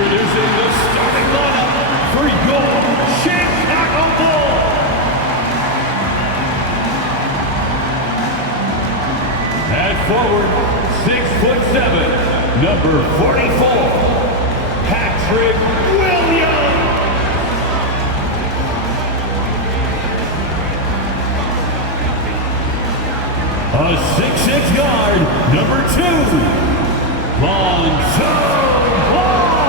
Introducing the starting lineup for your Chicago Bulls. At forward, 6'7", number 44, Patrick Williams. A 6'6" guard, number 2, Lonzo Ball.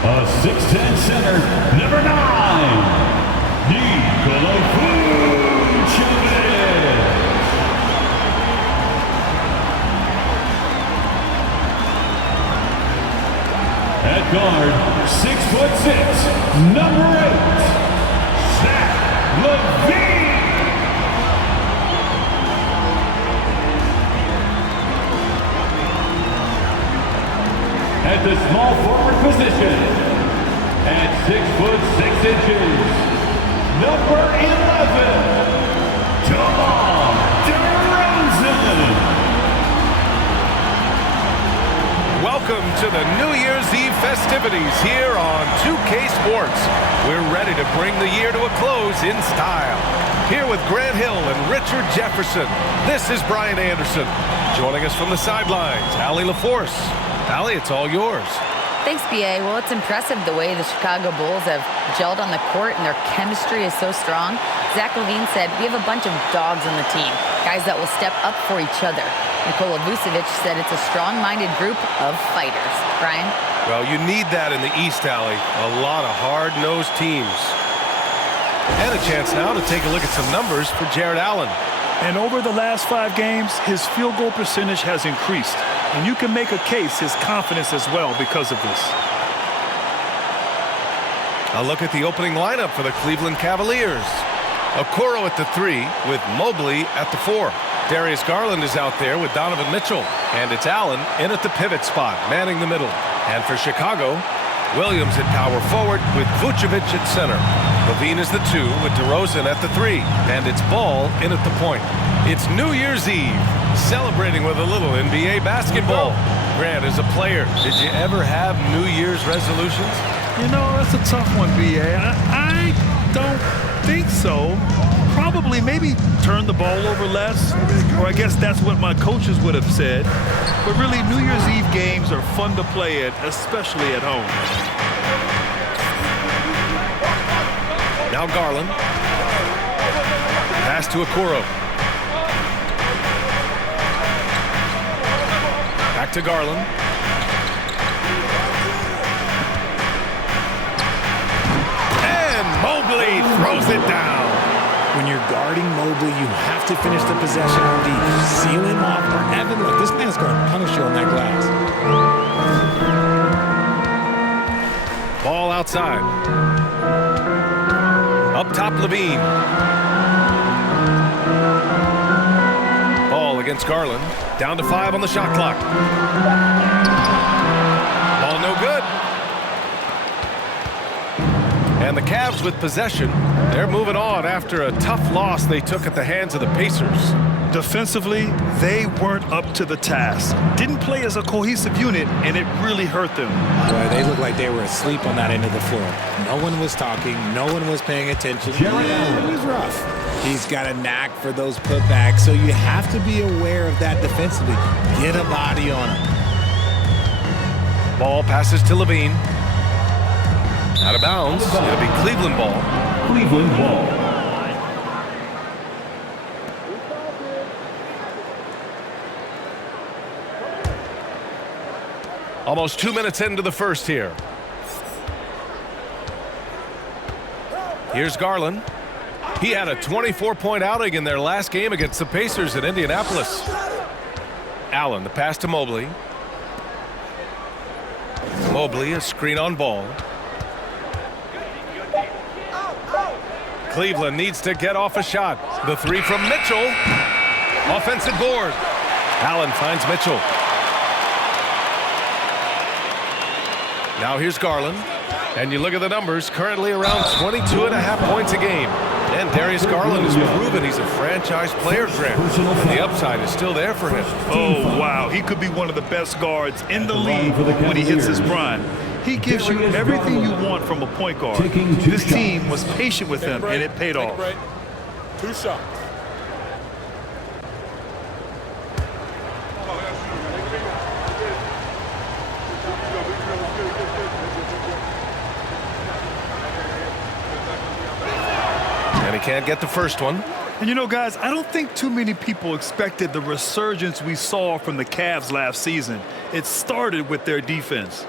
A 6'10" center, number 9, Nikola Vucevic. At guard, 6'6", number 8, Zach LaVine. At the small forward position, at 6'6", number 11, DeMar DeRozan. Welcome to the New Year's Eve festivities here on 2K Sports. We're ready to bring the year to a close in style. Here with Grant Hill and Richard Jefferson, this is Brian Anderson. Joining us from the sidelines, Allie LaForce. Allie, it's all yours. Thanks, B.A. Well, it's impressive the way the Chicago Bulls have gelled on the court and their chemistry is so strong. Zach LaVine said, we have a bunch of dogs on the team, guys that will step up for each other. Nikola Vucevic said it's a strong-minded group of fighters. Brian? Well, you need that in the East, Allie. A lot of hard-nosed teams. And a chance now to take a look at some numbers for Jared Allen. And over the last 5 games, his field goal percentage has increased. And you can make a case his confidence as well because of this. A look at the opening lineup for the Cleveland Cavaliers. Okoro at the 3 with Mobley at the 4. Darius Garland is out there with Donovan Mitchell. And it's Allen in at the pivot spot, manning the middle. And for Chicago, Williams at power forward with Vucevic at center. LaVine is the 2 with DeRozan at the 3. And it's Ball in at the point. It's New Year's Eve, celebrating with a little NBA basketball. Grant, as a player, did you ever have New Year's resolutions? You know, that's a tough one, B.A. I don't think so. Probably maybe turn the ball over less, or I guess that's what my coaches would have said. But really, New Year's Eve games are fun to play at, especially at home. Now Garland. Pass to Okoro. Back to Garland. And Mobley throws it down. When you're guarding Mobley, you have to finish the possession on deep. Seal him off, or Evan, look, this man's going to punish you on that glass. Ball outside. Up top, LaVine. Ball against Garland. Down to 5 on the shot clock. Ball no good. And the Cavs with possession. They're moving on after a tough loss they took at the hands of the Pacers. Defensively, they weren't up to the task. Didn't play as a cohesive unit, and it really hurt them. Boy, they looked like they were asleep on that end of the floor. No one was talking. No one was paying attention. Yeah, it was rough. He's got a knack for those putbacks, so you have to be aware of that defensively. Get a body on him. Ball passes to LaVine. Out of bounds. It'll be Cleveland ball. Cleveland ball. Almost 2 minutes into the first here. Here's Garland. He had a 24-point outing in their last game against the Pacers in Indianapolis. Allen, the pass to Mobley. Mobley, a screen on Ball. Cleveland needs to get off a shot. The 3 from Mitchell. Offensive board. Allen finds Mitchell. Now here's Garland. And you look at the numbers, currently around 22.5 points a game. And Darius Garland has proven he's a franchise player, Grant. And the upside is still there for him. Oh, wow. He could be one of the best guards in the league when he hits his prime. He gives you everything you want from a point guard. This team was patient with him, and it paid off. 2 shots. And he can't get the first one. And you know, guys, I don't think too many people expected the resurgence we saw from the Cavs last season. It started with their defense.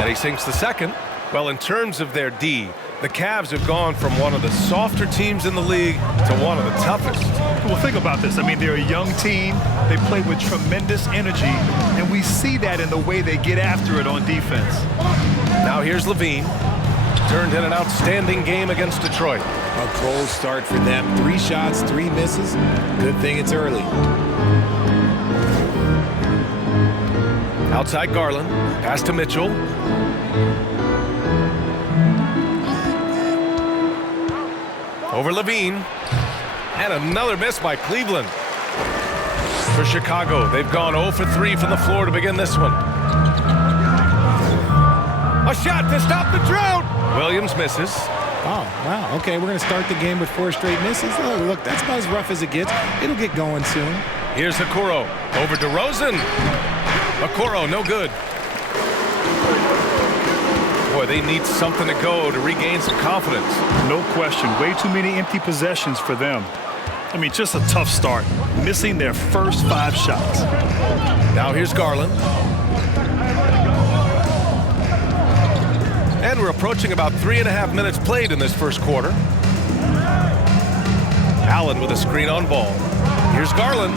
And he sinks the second. Well, in terms of their D, the Cavs have gone from one of the softer teams in the league to one of the toughest. Well, think about this. I mean, they're a young team. They play with tremendous energy, and we see that in the way they get after it on defense. Now here's Levine. Turned in an outstanding game against Detroit. A cold start for them. 3 shots, 3 misses. Good thing it's early. Outside Garland. Pass to Mitchell. Over Levine. And another miss by Cleveland. For Chicago, they've gone 0 for 3 from the floor to begin this one. A shot to stop the drought. Williams misses. Oh, wow. Okay, we're going to start the game with 4 straight misses. Oh, look, that's about as rough as it gets. It'll get going soon. Here's Okoro. Over DeRozan. Okoro, no good. Boy, they need something to go to regain some confidence. No question. Way too many empty possessions for them. I mean, just a tough start. Missing their first 5 shots. Now here's Garland. And we're approaching about 3.5 minutes played in this first quarter. Allen with a screen on ball. Here's Garland.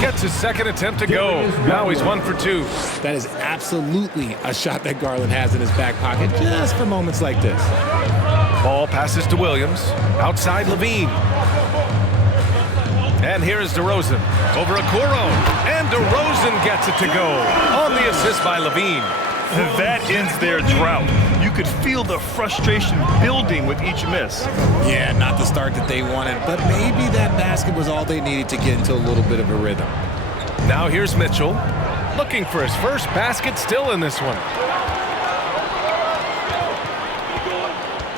Gets his second attempt to go. Now he's 1 for 2. That is absolutely a shot that Garland has in his back pocket just for moments like this. Ball passes to Williams. Outside Levine. And here is DeRozan. Over Okoro. And DeRozan gets it to go. On the assist by Levine. That ends their drought. You could feel the frustration building with each miss. Yeah, not the start that they wanted, but maybe that basket was all they needed to get into a little bit of a rhythm. Now here's Mitchell. Looking for his first basket still in this one.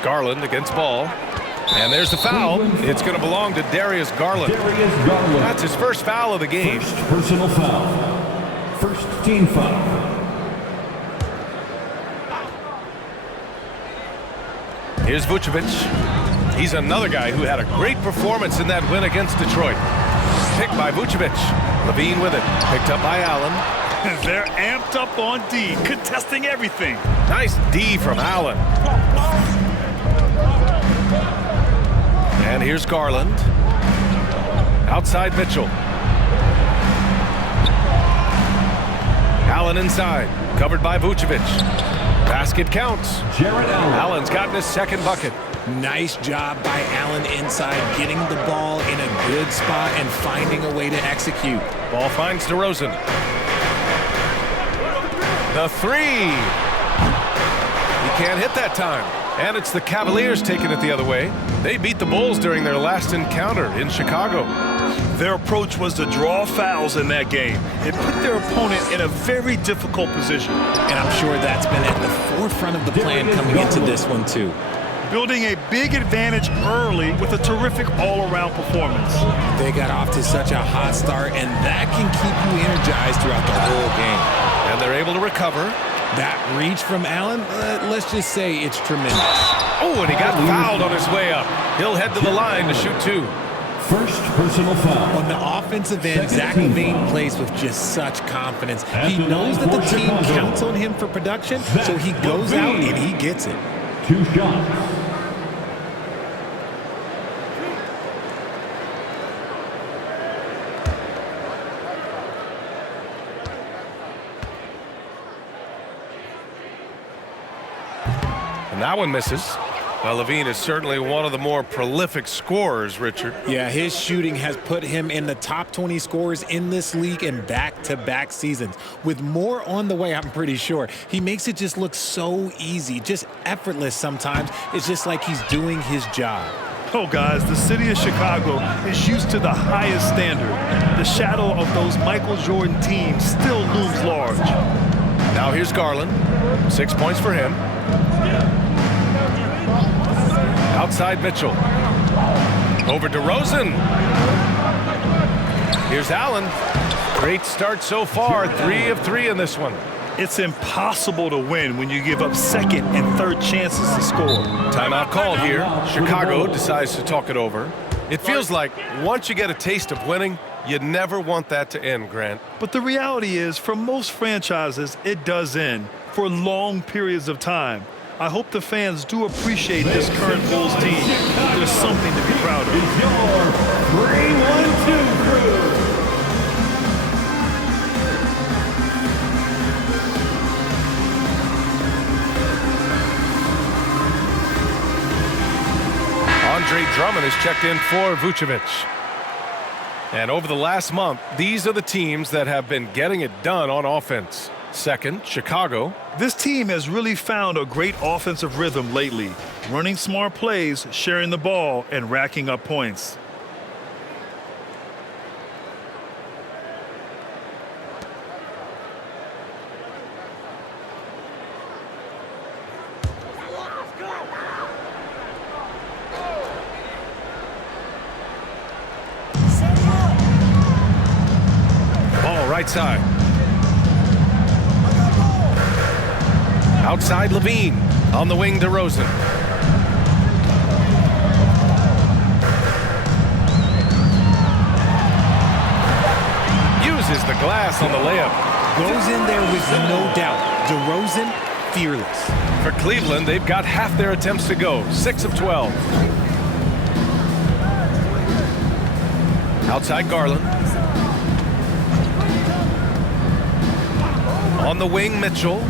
Garland against ball. And there's the foul. It's going to belong to Darius Garland. That's his first foul of the game. First personal foul. First team foul. Here's Vucevic. He's another guy who had a great performance in that win against Detroit. Picked by Vucevic. Levine with it. Picked up by Allen. They're amped up on D, contesting everything. Nice D from Allen. And here's Garland. Outside Mitchell. Allen inside. Covered by Vucevic. Basket counts. Allen's gotten his second bucket. Nice job by Allen inside, getting the ball in a good spot and finding a way to execute. Ball finds DeRozan. The 3. He can't hit that time. And it's the Cavaliers taking it the other way. They beat the Bulls during their last encounter in Chicago. Their approach was to draw fouls in that game. It put their opponent in a very difficult position. And I'm sure that's been at the forefront of the plan coming into this one, too. Building a big advantage early with a terrific all-around performance. They got off to such a hot start, and that can keep you energized throughout the whole game. And they're able to recover. That reach from Allen, let's just say it's tremendous. Oh, and he got fouled on his way up. He'll head to the line to shoot 2. First personal foul. On the offensive end, Zach LaVine plays with just such confidence. He knows that the team counts on him for production, so he goes out and he gets it. 2 shots. And that one misses. Well, Levine is certainly one of the more prolific scorers, Richard. Yeah, his shooting has put him in the top 20 scorers in this league in back-to-back seasons. With more on the way, I'm pretty sure. He makes it just look so easy, just effortless sometimes. It's just like he's doing his job. Oh, guys, the city of Chicago is used to the highest standard. The shadow of those Michael Jordan teams still looms large. Now here's Garland. 6 points for him. Outside Mitchell. Over DeRozan. Here's Allen. Great start so far. 3 of 3 in this one. It's impossible to win when you give up second and third chances to score. Timeout called here. Chicago decides to talk it over. It feels like once you get a taste of winning, you never want that to end, Grant. But the reality is, for most franchises, it does end for long periods of time. I hope the fans do appreciate this current Bulls team. There's something to be proud of. Is your 3-1-2 crew. Andre Drummond is checked in for Vucevic. And over the last month, these are the teams that have been getting it done on offense. Second, Chicago. This team has really found a great offensive rhythm lately, running smart plays, sharing the ball, and racking up points. Ball right side. Outside Levine. On the wing, DeRozan. Uses the glass on the layup. Goes in there with no doubt. DeRozan, fearless. For Cleveland, they've got half their attempts to go. 6 of 12. Outside Garland. On the wing, Mitchell.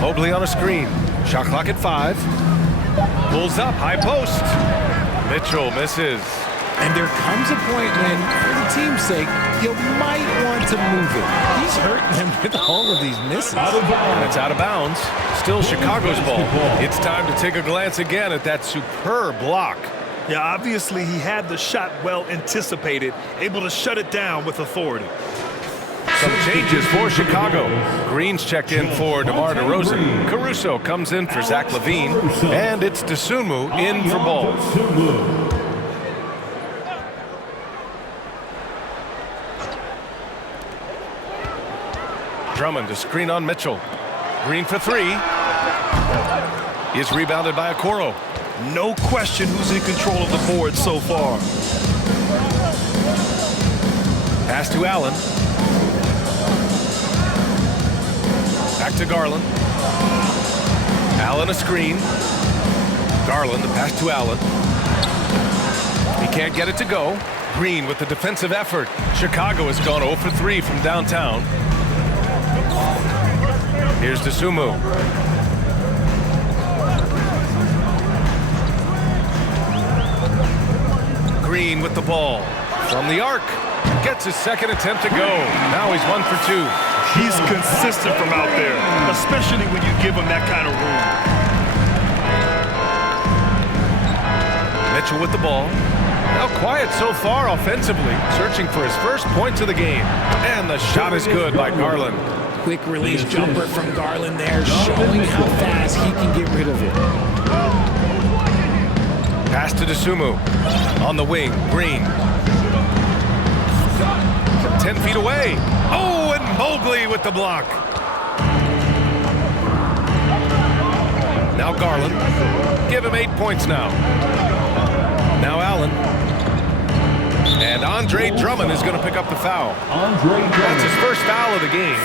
Mobley on a screen. Shot clock at 5. Pulls up, high post. Mitchell misses. And there comes a point when, for the team's sake, you might want to move it. He's hurting him with all of these misses. And it's out of bounds. Still Chicago's ball. It's time to take a glance again at that superb block. Yeah, obviously he had the shot well anticipated, able to shut it down with authority. Some changes for Chicago. Green's checked in for DeMar DeRozan. Caruso comes in for Zach LaVine. And it's Dosunmu in for Ball. Drummond to screen on Mitchell. Green for 3. Is rebounded by Okoro. No question who's in control of the board so far. Pass to Allen. Back to Garland. Allen a screen. Garland, the pass to Allen. He can't get it to go. Green with the defensive effort. Chicago has gone 0 for 3 from downtown. Here's Dosunmu. Green with the ball. From the arc. Gets his second attempt to go. Now he's 1 for 2. He's consistent from out there, especially when you give him that kind of room. Mitchell with the ball. Now quiet so far offensively, searching for his first points of the game. And the shot is good by Garland. Quick release jumper from Garland there, showing how fast he can get rid of it. Pass to Dosunmu. On the wing, Green. From 10 feet away. Oh, and Mobley with the block. Now Garland. Give him 8 points now. Now Allen. And Andre Drummond is going to pick up the foul. That's his first foul of the game.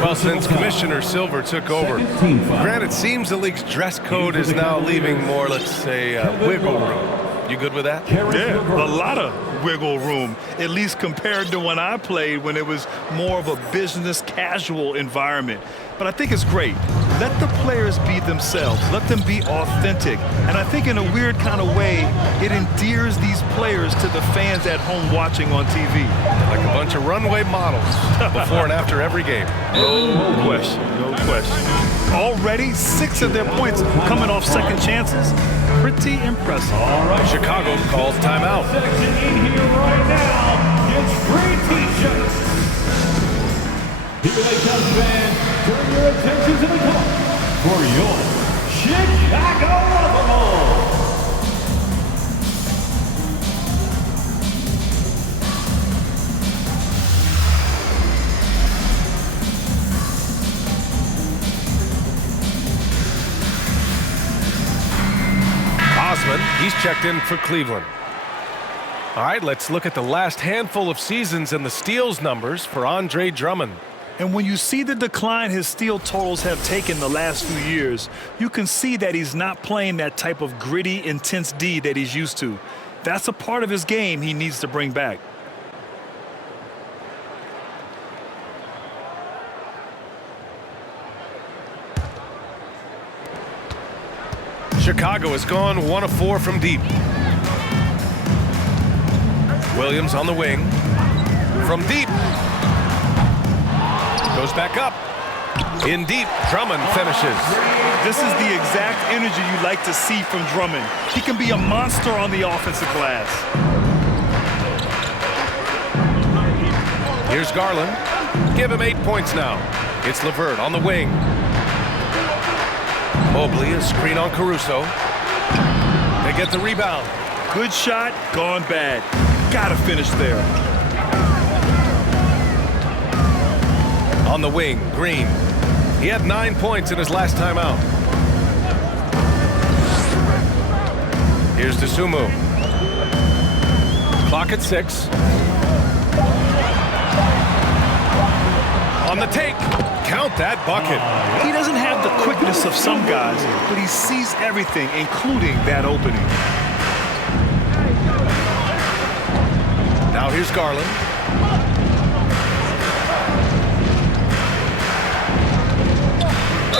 Well, since Commissioner Silver took over. Granted, it seems the league's dress code is now leaving more, let's say, wiggle room. You good with that? Yeah, a lot of wiggle room, at least compared to when I played, when it was more of a business casual environment. but I think it's great. Let the players be themselves. Let them be authentic. And I think in a weird kind of way, it endears these players to the fans at home watching on TV. Like a bunch of runway models before and after every game. No question, no question. Already 6 of their points coming off second chances. Pretty impressive. All right. Chicago calls timeout. Section in here right now. It's free T-shirts. Here they come, fans. Turn your attention to the court for your Chicago Bulls. Osman, he's checked in for Cleveland. All right, let's look at the last handful of seasons and the steals numbers for Andre Drummond. And when you see the decline his steal totals have taken the last few years, you can see that he's not playing that type of gritty, intense D that he's used to. That's a part of his game he needs to bring back. Chicago has gone 1 of 4 from deep. Williams on the wing. From deep. Goes back up. In deep, Drummond finishes. This is the exact energy you like to see from Drummond. He can be a monster on the offensive glass. Here's Garland. Give him 8 points now. It's LeVert on the wing. Mobley, a screen on Caruso. They get the rebound. Good shot, gone bad. Gotta finish there. On the wing, Green. He had 9 points in his last time out. Here's DeSumo. Clock at 6. On the take. Count that bucket. He doesn't have the quickness of some guys, but he sees everything, including that opening. Now here's Garland.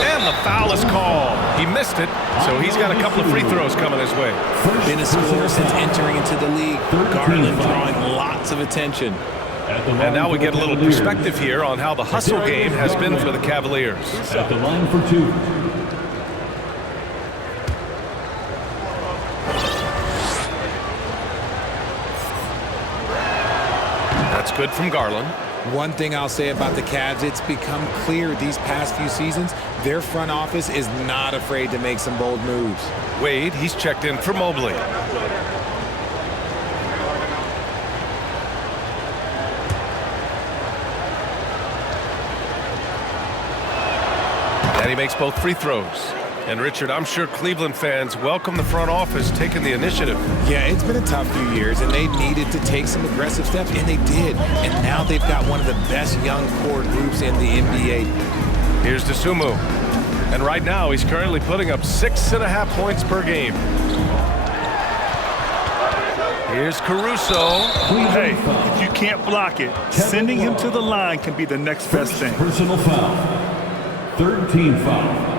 And the foul is called. He missed it, so he's got a couple of free throws coming his way. Been a scorer since entering into the league. Garland drawing lots of attention. And now we get a little perspective here on how the hustle game has been for the Cavaliers. At the line for 2. That's good from Garland. One thing I'll say about the Cavs, it's become clear these past few seasons, their front office is not afraid to make some bold moves. Wade, he's checked in for Mobley. And he makes both free throws. And Richard, I'm sure Cleveland fans welcome the front office taking the initiative. Yeah, it's been a tough few years, and they needed to take some aggressive steps, and they did. And now they've got one of the best young core groups in the NBA. Here's DeSumo. And right now, he's currently putting up 6.5 points per game. Here's Caruso. Hey, if you can't block it, sending him to the line can be the next best thing. Personal foul. 3rd team foul.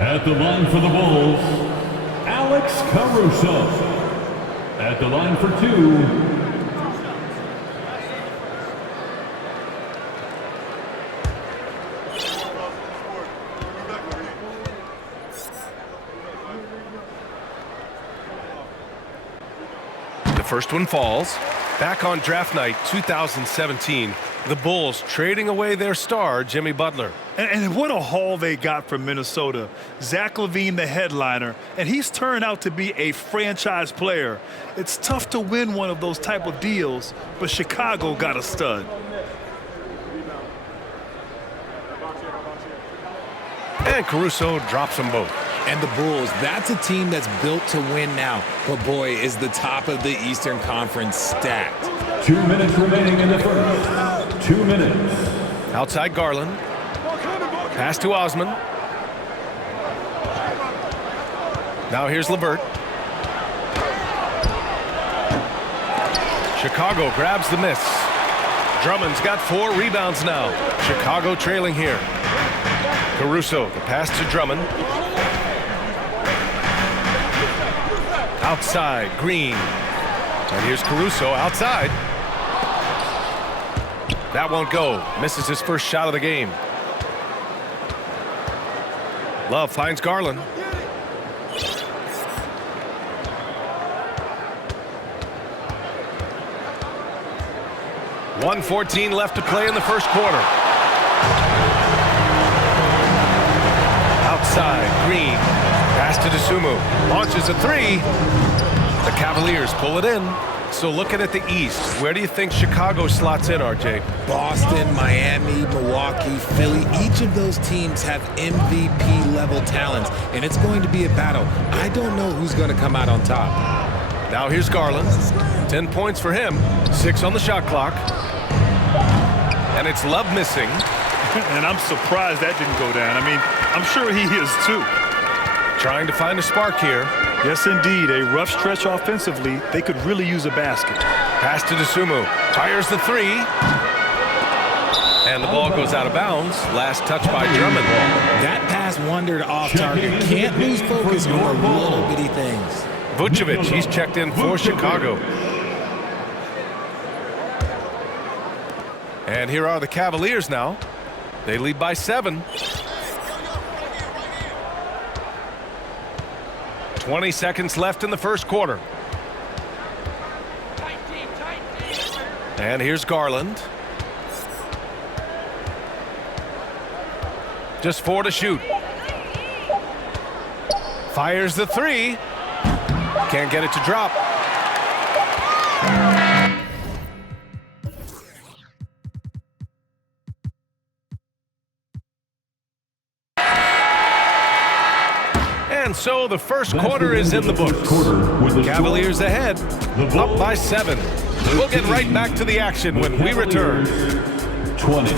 At the line for the Bulls, Alex Caruso. At the line for 2. The first one falls. Back on draft night 2017, the Bulls trading away their star, Jimmy Butler. And what a haul they got from Minnesota. Zach LaVine, the headliner, and he's turned out to be a franchise player. It's tough to win one of those type of deals, but Chicago got a stud. And Caruso drops them both. And the Bulls, that's a team that's built to win now. But boy, is the top of the Eastern Conference stacked. 2 minutes remaining in the first. 2 minutes. Outside Garland. Pass to Osman. Now here's LeVert. Chicago grabs the miss. Drummond's got 4 rebounds now. Chicago trailing here. Caruso, the pass to Drummond. Outside, Green. And here's Caruso outside. That won't go. Misses his first shot of the game. Love finds Garland. .114 left to play in the first quarter. Outside, Green. Pass to DeSumo. Launches a 3. The Cavaliers pull it in. So looking at the East, where do you think Chicago slots in, RJ? Boston, Miami, Milwaukee, Philly, each of those teams have MVP-level talents, and it's going to be a battle. I don't know who's going to come out on top. Now here's Garland. 10 points for him. 6 on the shot clock. And it's Love missing. And I'm surprised that didn't go down. I mean, I'm sure he is too. Trying to find a spark here. Yes, indeed. A rough stretch offensively. They could really use a basket. Pass to DeSumo. Fires the 3. And the ball goes out of bounds. Last touch by Drummond. That pass wandered off target. Can't lose focus on the little bitty things. Vucevic, he's checked in for Chicago. And here are the Cavaliers now. They lead by 7. 20 seconds left in the first quarter. And here's Garland. Just 4 to shoot. Fires the 3. Can't get it to drop. And so the first quarter is in the books. Cavaliers ahead, up by 7. We'll get right back to the action when we return. 20.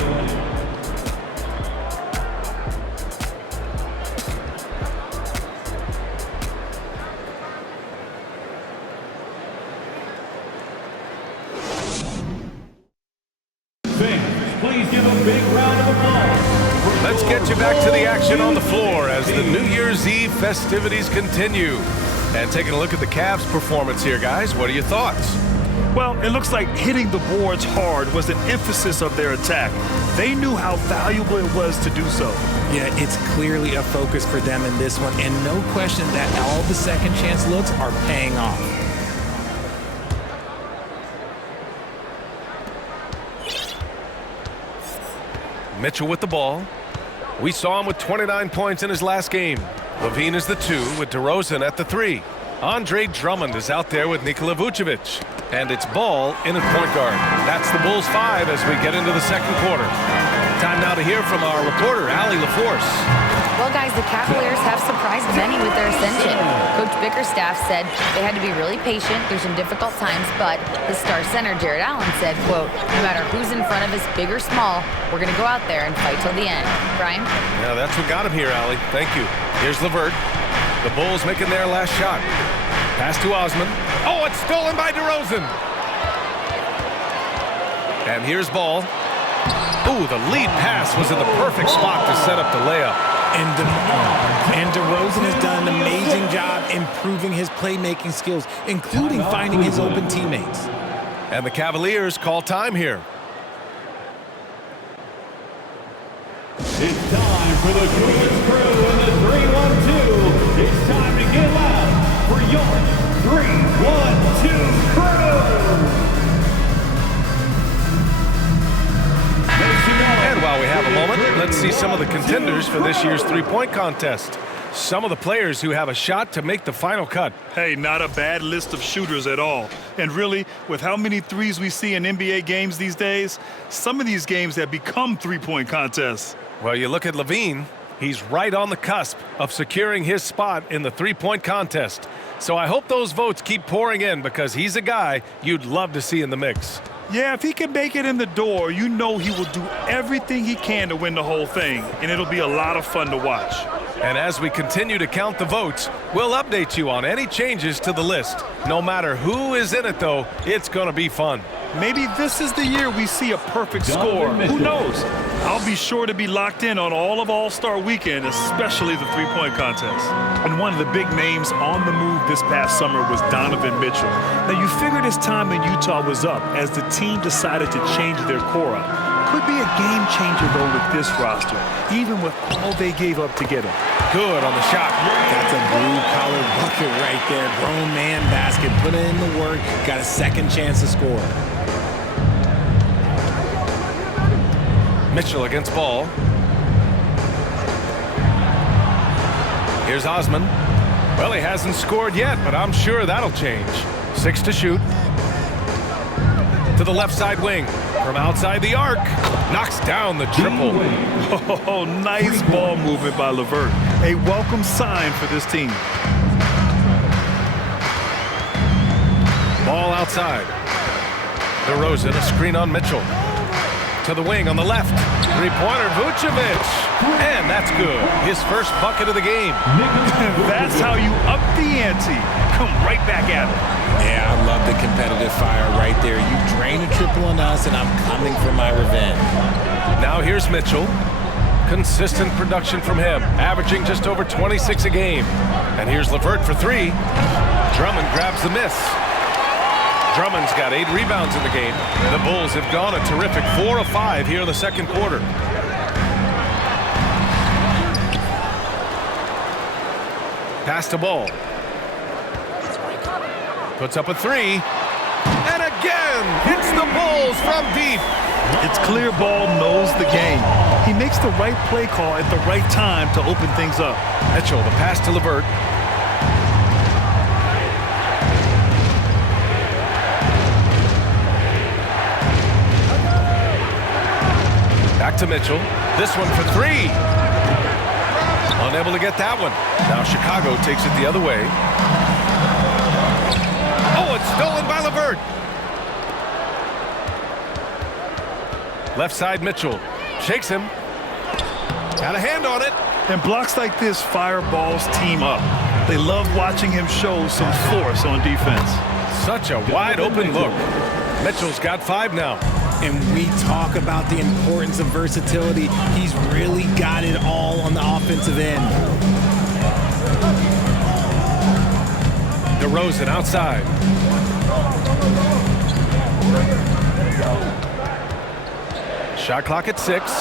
Please give a big round of applause. Let's get you back to the action on the floor as the New Year's Eve festivities continue. And taking a look at the Cavs' performance here, guys. What are your thoughts? Well, it looks like hitting the boards hard was an emphasis of their attack. They knew how valuable it was to do so. Yeah, it's clearly a focus for them in this one, and no question that all the second chance looks are paying off. Mitchell with the ball. We saw him with 29 points in his last game. Levine is the 2 with DeRozan at the 3. Andre Drummond is out there with Nikola Vucevic. And it's Ball in at point guard. That's the Bulls 5 as we get into the second quarter. Time now to hear from our reporter, Allie LaForce. Well, guys, the Cavaliers have surprised many with their ascension. Coach Bickerstaff said they had to be really patient through some difficult times, but the star center, Jared Allen, said, quote, no matter who's in front of us, big or small, we're going to go out there and fight till the end. Brian? Yeah, that's what got him here, Allie. Thank you. Here's LeVert. The Bulls making their last shot. Pass to Osman. Oh, it's stolen by DeRozan. And here's Ball. Ooh, the lead pass was in the perfect spot to set up the layup. And DeRozan has done an amazing job improving his playmaking skills, including finding his open teammates. And the Cavaliers call time here. It's time for the Cougars crew in the 3-1-2. It's time to get loud for your 3-1-2 crew. And while we have a moment, let's see some of the contenders for this year's three-point contest. Some of the players who have a shot to make the final cut. Hey, not a bad list of shooters at all. And really, with how many threes we see in NBA games these days, some of these games have become three-point contests. Well, you look at Levine, he's right on the cusp of securing his spot in the three-point contest. So I hope those votes keep pouring in because he's a guy you'd love to see in the mix. Yeah, if he can make it in the door, you know he will do everything he can to win the whole thing, and it'll be a lot of fun to watch. And as we continue to count the votes, we'll update you on any changes to the list. No matter who is in it, though, it's going to be fun. Maybe this is the year we see a perfect score. Who knows? I'll be sure to be locked in on all of All-Star Weekend, especially the three-point contest. And one of the big names on the move this past summer was Donovan Mitchell. Now, you figured his time in Utah was up as the team decided to change their core up. Could be a game changer, though, with this roster, even with all they gave up to get him. Good on the shot. That's a blue-collar bucket right there. Grown man basket. Put in the work. Got a second chance to score. Mitchell against Ball. Here's Osman. Well, he hasn't scored yet, but I'm sure that'll change. 6 to shoot. To the left side wing. From outside the arc. Knocks down the triple. Oh, nice ball movement by LeVert. A welcome sign for this team. Ball outside. DeRozan, a screen on Mitchell. To the wing on the left. Three-pointer, Vucevic. And that's good. His first bucket of the game. That's how you up the ante. Come right back at him. Yeah, I love the competitive fire right there. You drain a triple on us, and I'm coming for my revenge. Now here's Mitchell. Consistent production from him, averaging just over 26 a game. And here's LeVert for 3. Drummond grabs the miss. Drummond's got 8 rebounds in the game. The Bulls have gone a terrific 4 of 5 here in the second quarter. Pass to Ball. Puts up a 3. And again, hits the Bulls from deep. It's clear Ball knows the game. He makes the right play call at the right time to open things up. Mitchell, the pass to LeVert. Back to Mitchell. This one for 3. Unable to get that one. Now Chicago takes it the other way. Oh, it's stolen by LeVert. Left side Mitchell. Shakes him. Got a hand on it. And blocks like this fire Ball's team up. They love watching him show some force on defense. Such a wide open look. Mitchell's got 5 now. And we talk about the importance of versatility. He's really got it all on the offensive end. DeRozan outside. Shot clock at 6.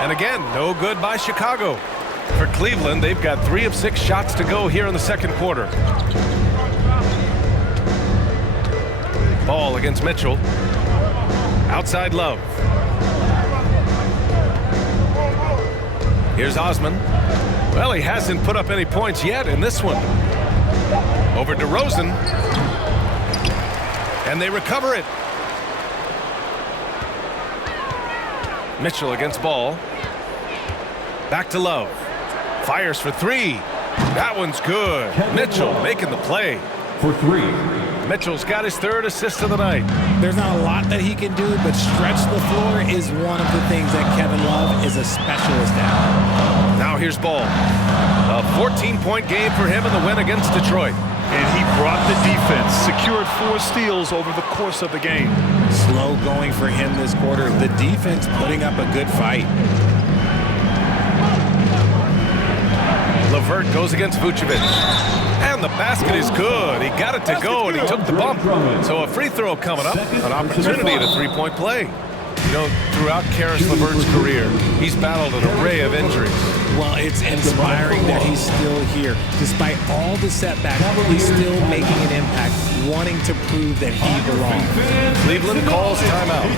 And again, no good by Chicago. For Cleveland, they've got 3 of 6 shots to go here in the second quarter. Ball against Mitchell. Outside Love. Here's Osman. Well, he hasn't put up any points yet in this one. Over DeRozan. And they recover it. Mitchell against Ball. Back to Love. Fires for 3. That one's good. Mitchell making the play. For 3. Mitchell's got his 3rd assist of the night. There's not a lot that he can do, but stretch the floor is one of the things that Kevin Love is a specialist at. Now here's Ball. A 14-point game for him in the win against Detroit. And he brought the defense, secured 4 steals over the course of the game. Slow going for him this quarter. The defense putting up a good fight. LeVert goes against Vucevic. And the basket is good. He got it to go, and he took the bump. So a free throw coming up. An opportunity at a 3-point play. You know, throughout Karis LeVert's career, he's battled an array of injuries. Well, it's inspiring that he's still here. Despite all the setbacks, he's still making an impact, wanting to prove that he belongs. Cleveland calls timeout.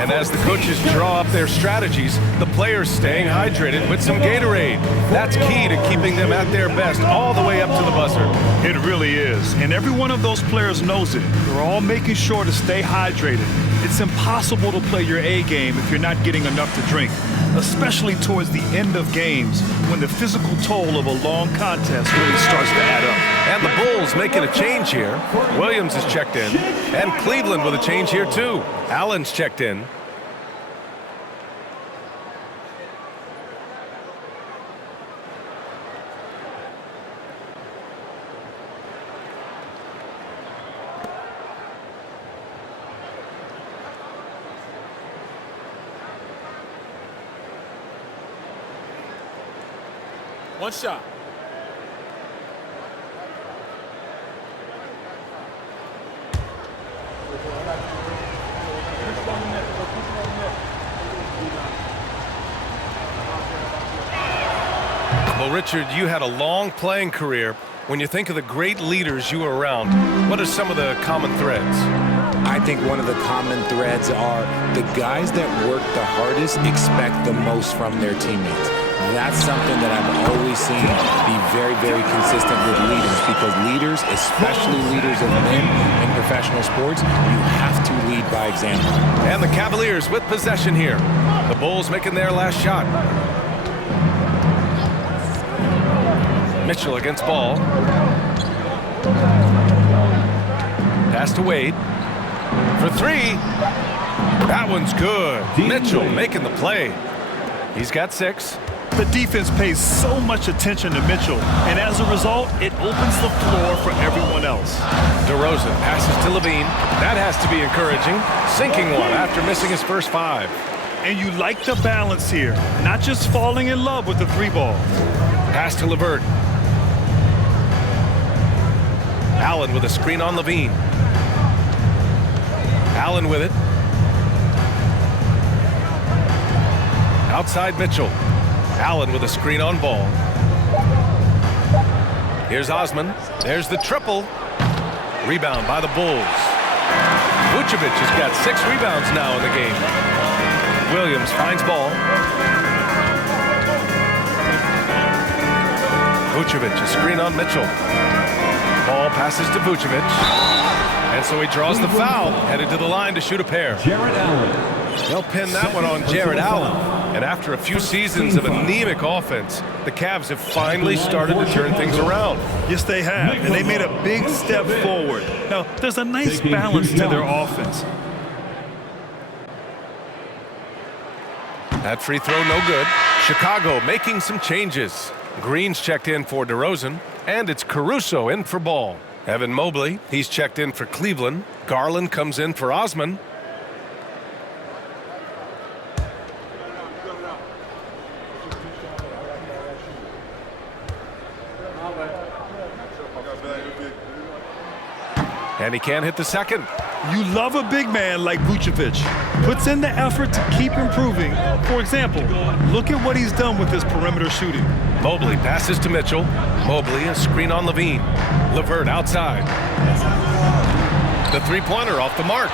And as the coaches draw up their strategies, the players staying hydrated with some Gatorade. That's key to keeping them at their best all the way up to the buzzer. It really is. And every one of those players knows it. They're all making sure to stay hydrated. It's impossible to play your A game if you're not getting enough to drink, especially towards the end of games when the physical toll of a long contest really starts to add up. And the Bulls making a change here. Williams is checked in. And Cleveland with a change here too. Allen's checked in. One shot. Well, Richard, you had a long playing career. When you think of the great leaders you were around, what are some of the common threads? I think one of the common threads are the guys that work the hardest expect the most from their teammates. That's something that I've always seen be very, very consistent with leaders, because leaders, especially leaders of men in professional sports, you have to lead by example. And the Cavaliers with possession here. The Bulls making their last shot. Mitchell against ball. Pass to Wade. For three. That one's good. Mitchell making the play. He's got 6. The defense pays so much attention to Mitchell, and as a result, it opens the floor for everyone else. DeRozan passes to Levine. That has to be encouraging. Sinking one after missing his first 5. And you like the balance here, not just falling in love with the 3-ball. Pass to LeVert. Allen with a screen on Levine. Allen with it. Outside Mitchell. Allen with a screen on ball. Here's Osman. There's the triple. Rebound by the Bulls. Vucevic has got 6 rebounds now in the game. Williams finds ball. Vucevic, a screen on Mitchell. Ball passes to Vucevic. And so he draws the foul, headed to the line to shoot a pair. Jarrett Allen. They'll pin that one on Jarrett Allen. And after a few seasons of anemic offense, the Cavs have finally started to turn things around. Yes, they have, and they made a big step forward. Now, there's a nice balance to their offense. That free throw no good. Chicago making some changes. Green's checked in for DeRozan, and it's Caruso in for Ball. Evan Mobley, he's checked in for Cleveland. Garland comes in for Osman. And he can't hit the second. You love a big man like Vucevic. Puts in the effort to keep improving. For example, look at what he's done with his perimeter shooting. Mobley passes to Mitchell. Mobley, a screen on Levine. LeVert outside. The three-pointer off the mark.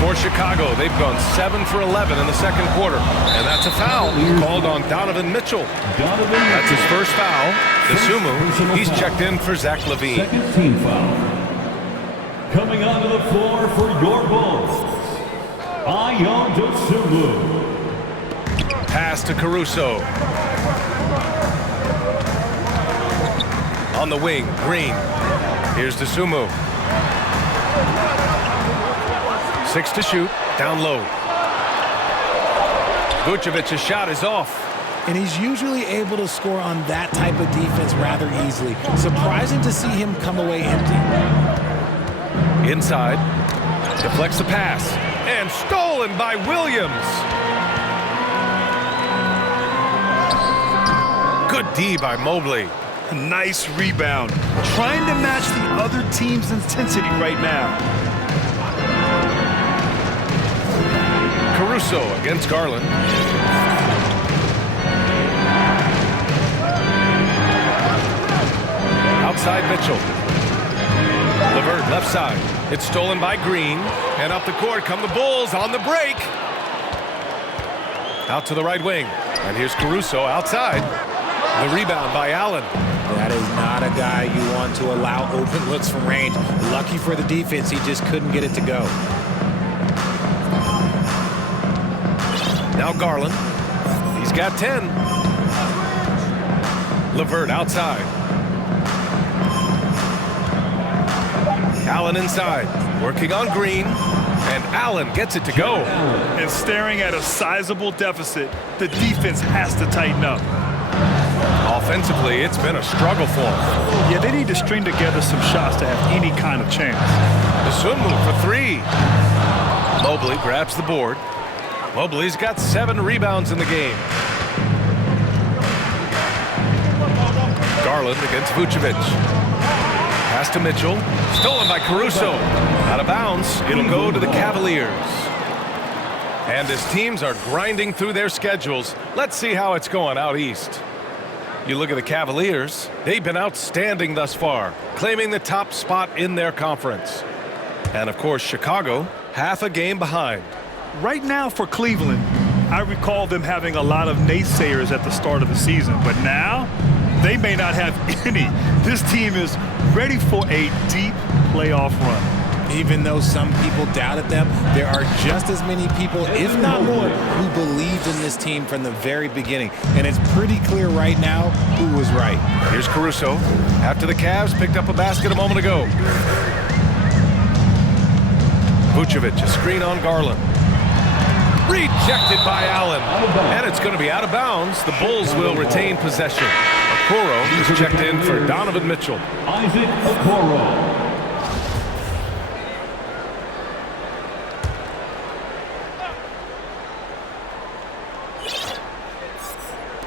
For Chicago, they've gone 7 for 11 in the second quarter. And that's a foul called on Donovan Mitchell. That's his first foul. DeSumo, he's checked in for Zach LaVine. Second team foul. Coming onto the floor for your Bulls, Ayo Dosunmu. Pass to Caruso. On the wing, Green. Here's DeSumo. 6 to shoot, down low. Vucevic's shot is off. And he's usually able to score on that type of defense rather easily. Surprising to see him come away empty. Inside, deflects the pass, and stolen by Williams. Good D by Mobley. A nice rebound. Trying to match the other team's intensity right now. Caruso against Garland. Outside Mitchell. LeVert left side. It's stolen by Green. And up the court come the Bulls on the break. Out to the right wing. And here's Caruso outside. The rebound by Allen. That is not a guy you want to allow open looks from range. Lucky for the defense, he just couldn't get it to go. Now Garland. He's got 10. LeVert outside. Allen inside, working on Green, and Allen gets it to go. And staring at a sizable deficit, the defense has to tighten up. Offensively, it's been a struggle for them. Yeah, they need to string together some shots to have any kind of chance. The swim move for three. Mobley grabs the board. Mobley's got 7 rebounds in the game. Garland against Vucevic. Pass to Mitchell. Stolen by Caruso. Out of bounds. It'll go to the Cavaliers. And as teams are grinding through their schedules, let's see how it's going out east. You look at the Cavaliers. They've been outstanding thus far, claiming the top spot in their conference. And of course, Chicago, half a game behind. Right now for Cleveland, I recall them having a lot of naysayers at the start of the season, but now they may not have any. This team is ready for a deep playoff run. Even though some people doubted them, there are just as many people, if not more, who believed in this team from the very beginning. And it's pretty clear right now who was right. Here's Caruso. After the Cavs picked up a basket a moment ago. Vucevic, a screen on Garland. Rejected by Allen. And it's going to be out of bounds. The Bulls will retain possession. Okoro is checked in for Donovan Mitchell. Isaac Okoro.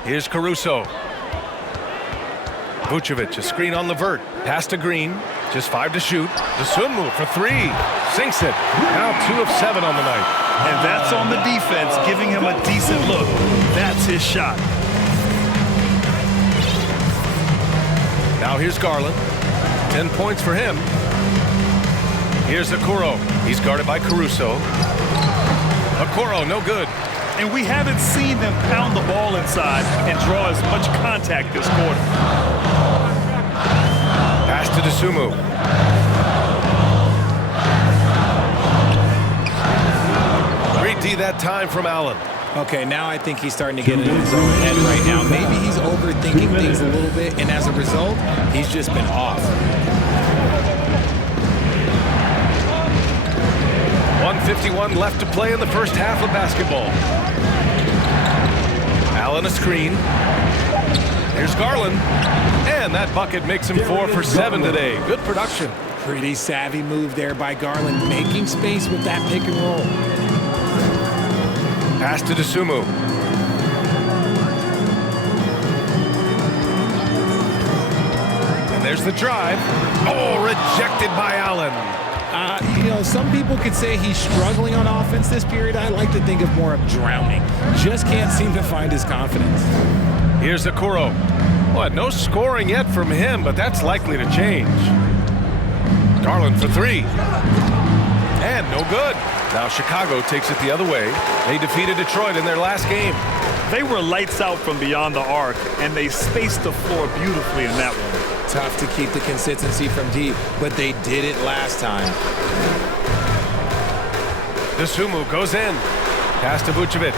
Here's Caruso. Vucevic, a screen on Levert. Pass to Green. Just 5 to shoot. The swim move for 3. Sinks it. Now 2 of 7 on the night. And that's on the defense, giving him a decent look. That's his shot. Now here's Garland. 10 points for him. Here's Okoro. He's guarded by Caruso. Okoro, no good. And we haven't seen them pound the ball inside and draw as much contact this quarter. Pass to Dosunmu. Great D that time from Allen. Okay, now I think he's starting to get in his own head right now. Maybe he's overthinking things a little bit, and as a result, he's just been off. 1:51 left to play in the first half of basketball. Allen a screen. Here's Garland. And that bucket makes him 4 for 7 today. Good production. Pretty savvy move there by Garland, making space with that pick and roll. Pass to Dosunmu. And there's the drive. Oh, rejected by Allen. You know, some people could say he's struggling on offense this period. I like to think of more of drowning. Just can't seem to find his confidence. Here's Okoro. What, no scoring yet from him, but that's likely to change. Garland for 3. And no good. Now Chicago takes it the other way. They defeated Detroit in their last game. They were lights out from beyond the arc, and they spaced the floor beautifully in that one. Tough to keep the consistency from deep, but they did it last time. Dosunmu goes in. Pass to Vucevic.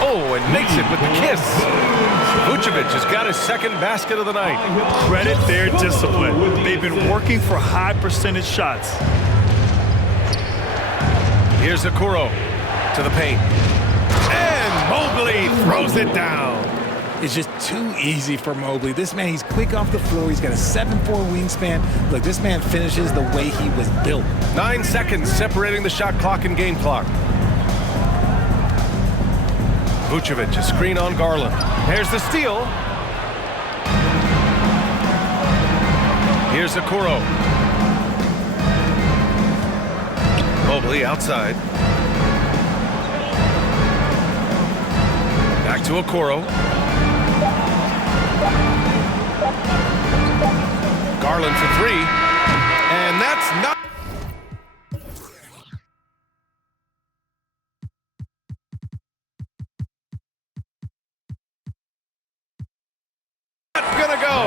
Oh, and makes it with the kiss. Vucevic has got his second basket of the night. Credit their discipline. They've been working for high percentage shots. Here's Okoro to the paint. And Mobley throws it down. It's just too easy for Mobley. This man, he's quick off the floor. He's got a 7'4" wingspan. Look, this man finishes the way he was built. 9 seconds separating the shot clock and game clock. Vucevic, a screen on Garland. There's the steal. Here's Okoro. Mobley outside. Back to Okoro. Garland for 3. And that's not gonna go.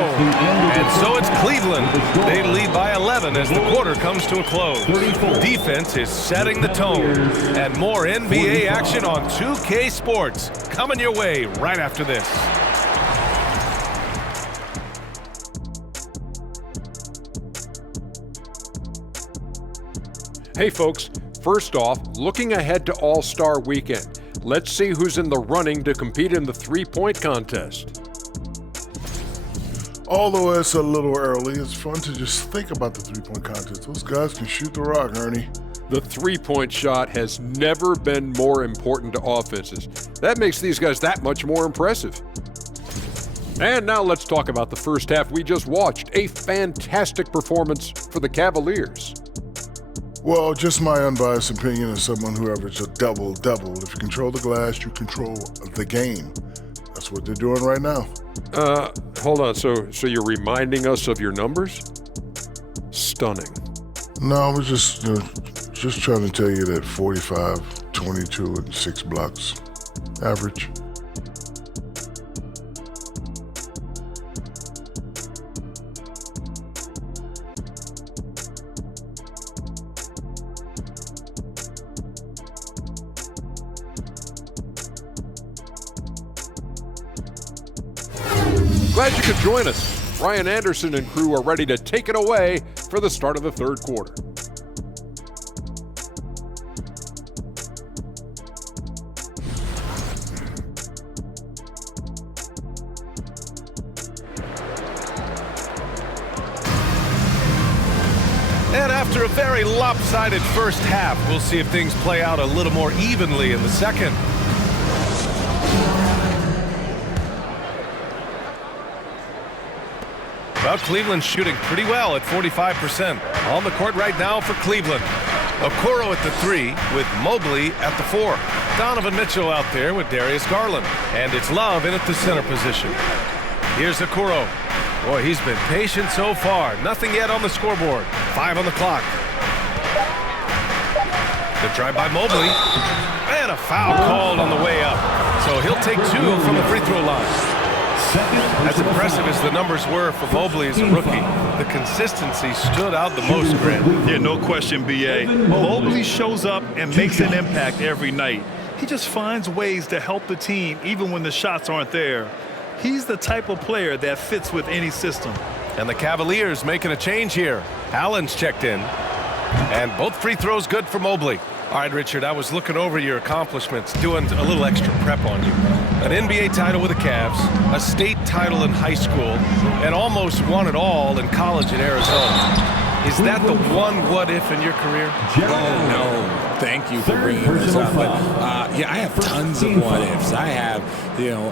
And so it's Cleveland. They lead by 11 as the quarter comes to a close. Defense is setting the tone. And more NBA action on 2K Sports coming your way right after this. Hey folks, first off, looking ahead to All-Star Weekend, let's see who's in the running to compete in the three-point contest. Although it's a little early, it's fun to just think about the three-point contest. Those guys can shoot the rock, Ernie. The three-point shot has never been more important to offenses. That makes these guys that much more impressive. And now let's talk about the first half we just watched. A fantastic performance for the Cavaliers. Well, just my unbiased opinion as someone who averaged a double-double. If you control the glass, you control the game. That's what they're doing right now. Hold on. So you're reminding us of your numbers? Stunning. No, I was just trying to tell you that 45, 22, and 6 blocks. Average. Glad you could join us. Ryan Anderson and crew are ready to take it away for the start of the third quarter. And after a very lopsided first half, we'll see if things play out a little more evenly in the second. Well, Cleveland's shooting pretty well at 45%. On the court right now for Cleveland. Okoro at the 3 with Mobley at the 4. Donovan Mitchell out there with Darius Garland. And it's Love in at the center position. Here's Okoro. Boy, he's been patient so far. Nothing yet on the scoreboard. 5 on the clock. The drive by Mobley. And a foul called on the way up. So he'll take 2 from the free throw line. As impressive as the numbers were for Mobley as a rookie, the consistency stood out the most, Grant. Yeah, no question, B.A. Mobley shows up and makes an impact every night. He just finds ways to help the team even when the shots aren't there. He's the type of player that fits with any system. And the Cavaliers making a change here. Allen's checked in. And both free throws good for Mobley. All right, Richard, I was looking over your accomplishments, doing a little extra prep on you. An NBA title with the Cavs, a state title in high school, and almost won it all in college in Arizona. Is that the one what-if in your career? Oh, no. Thank you for bringing this up. But, yeah, I have tons of what-ifs. I have,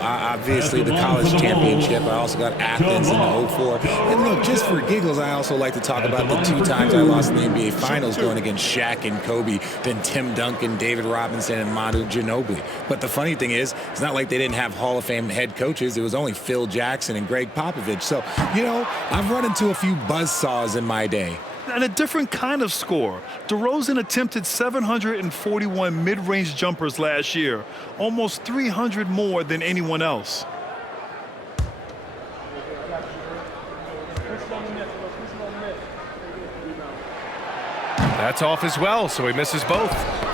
obviously the college championship. I also got Athens in the 04. And look, just for giggles, I also like to talk about the 2 times I lost in the NBA Finals going against Shaq and Kobe, then Tim Duncan, David Robinson, and Manu Ginobili. But the funny thing is, it's not like they didn't have Hall of Fame head coaches. It was only Phil Jackson and Greg Popovich. So, I've run into a few buzzsaws in my day. And a different kind of score. DeRozan attempted 741 mid-range jumpers last year, almost 300 more than anyone else. That's off as well, so he misses both.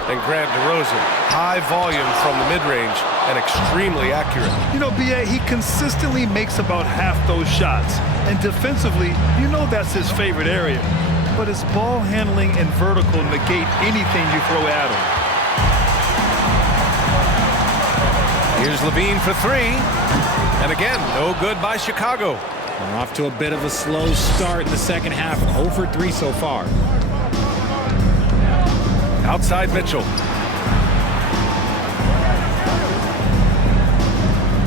And Grant DeRozan, high volume from the mid-range and extremely accurate. B.A., he consistently makes about half those shots. And defensively, that's his favorite area. But his ball handling and vertical negate anything you throw at him. Here's Levine for 3. And again, no good by Chicago. We're off to a bit of a slow start in the second half. 0 for 3 so far. Outside Mitchell.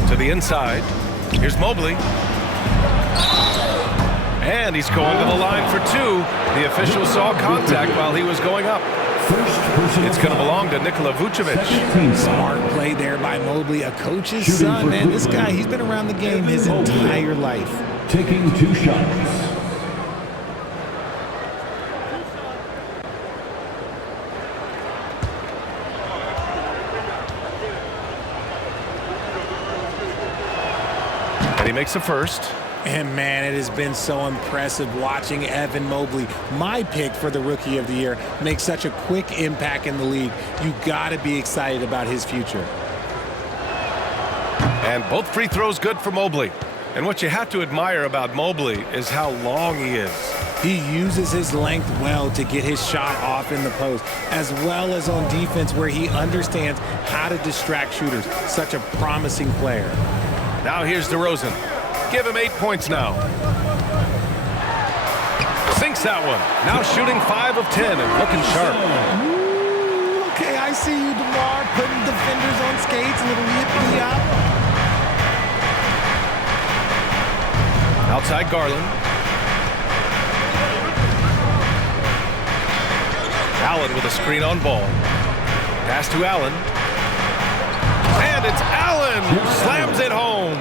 To the inside. Here's Mobley. And he's going to the line for 2. The official saw contact while he was going up. It's going to belong to Nikola Vucevic. Smart play there by Mobley, a coach's son. Man, this guy, he's been around the game his entire life. Taking 2 shots. And he makes a first. And, man, it has been so impressive watching Evan Mobley, my pick for the Rookie of the Year, make such a quick impact in the league. You got to be excited about his future. And both free throws good for Mobley. And what you have to admire about Mobley is how long he is. He uses his length well to get his shot off in the post, as well as on defense where he understands how to distract shooters. Such a promising player. Now here's DeRozan. Give him 8 points now. Sinks that one. Now shooting 5 of 10 and looking sharp. Ooh, okay, I see you, DeMar, putting defenders on skates, a little yip-yop. Outside Garland. Allen with a screen on ball. Pass to Allen. And it's Allen who slams it home.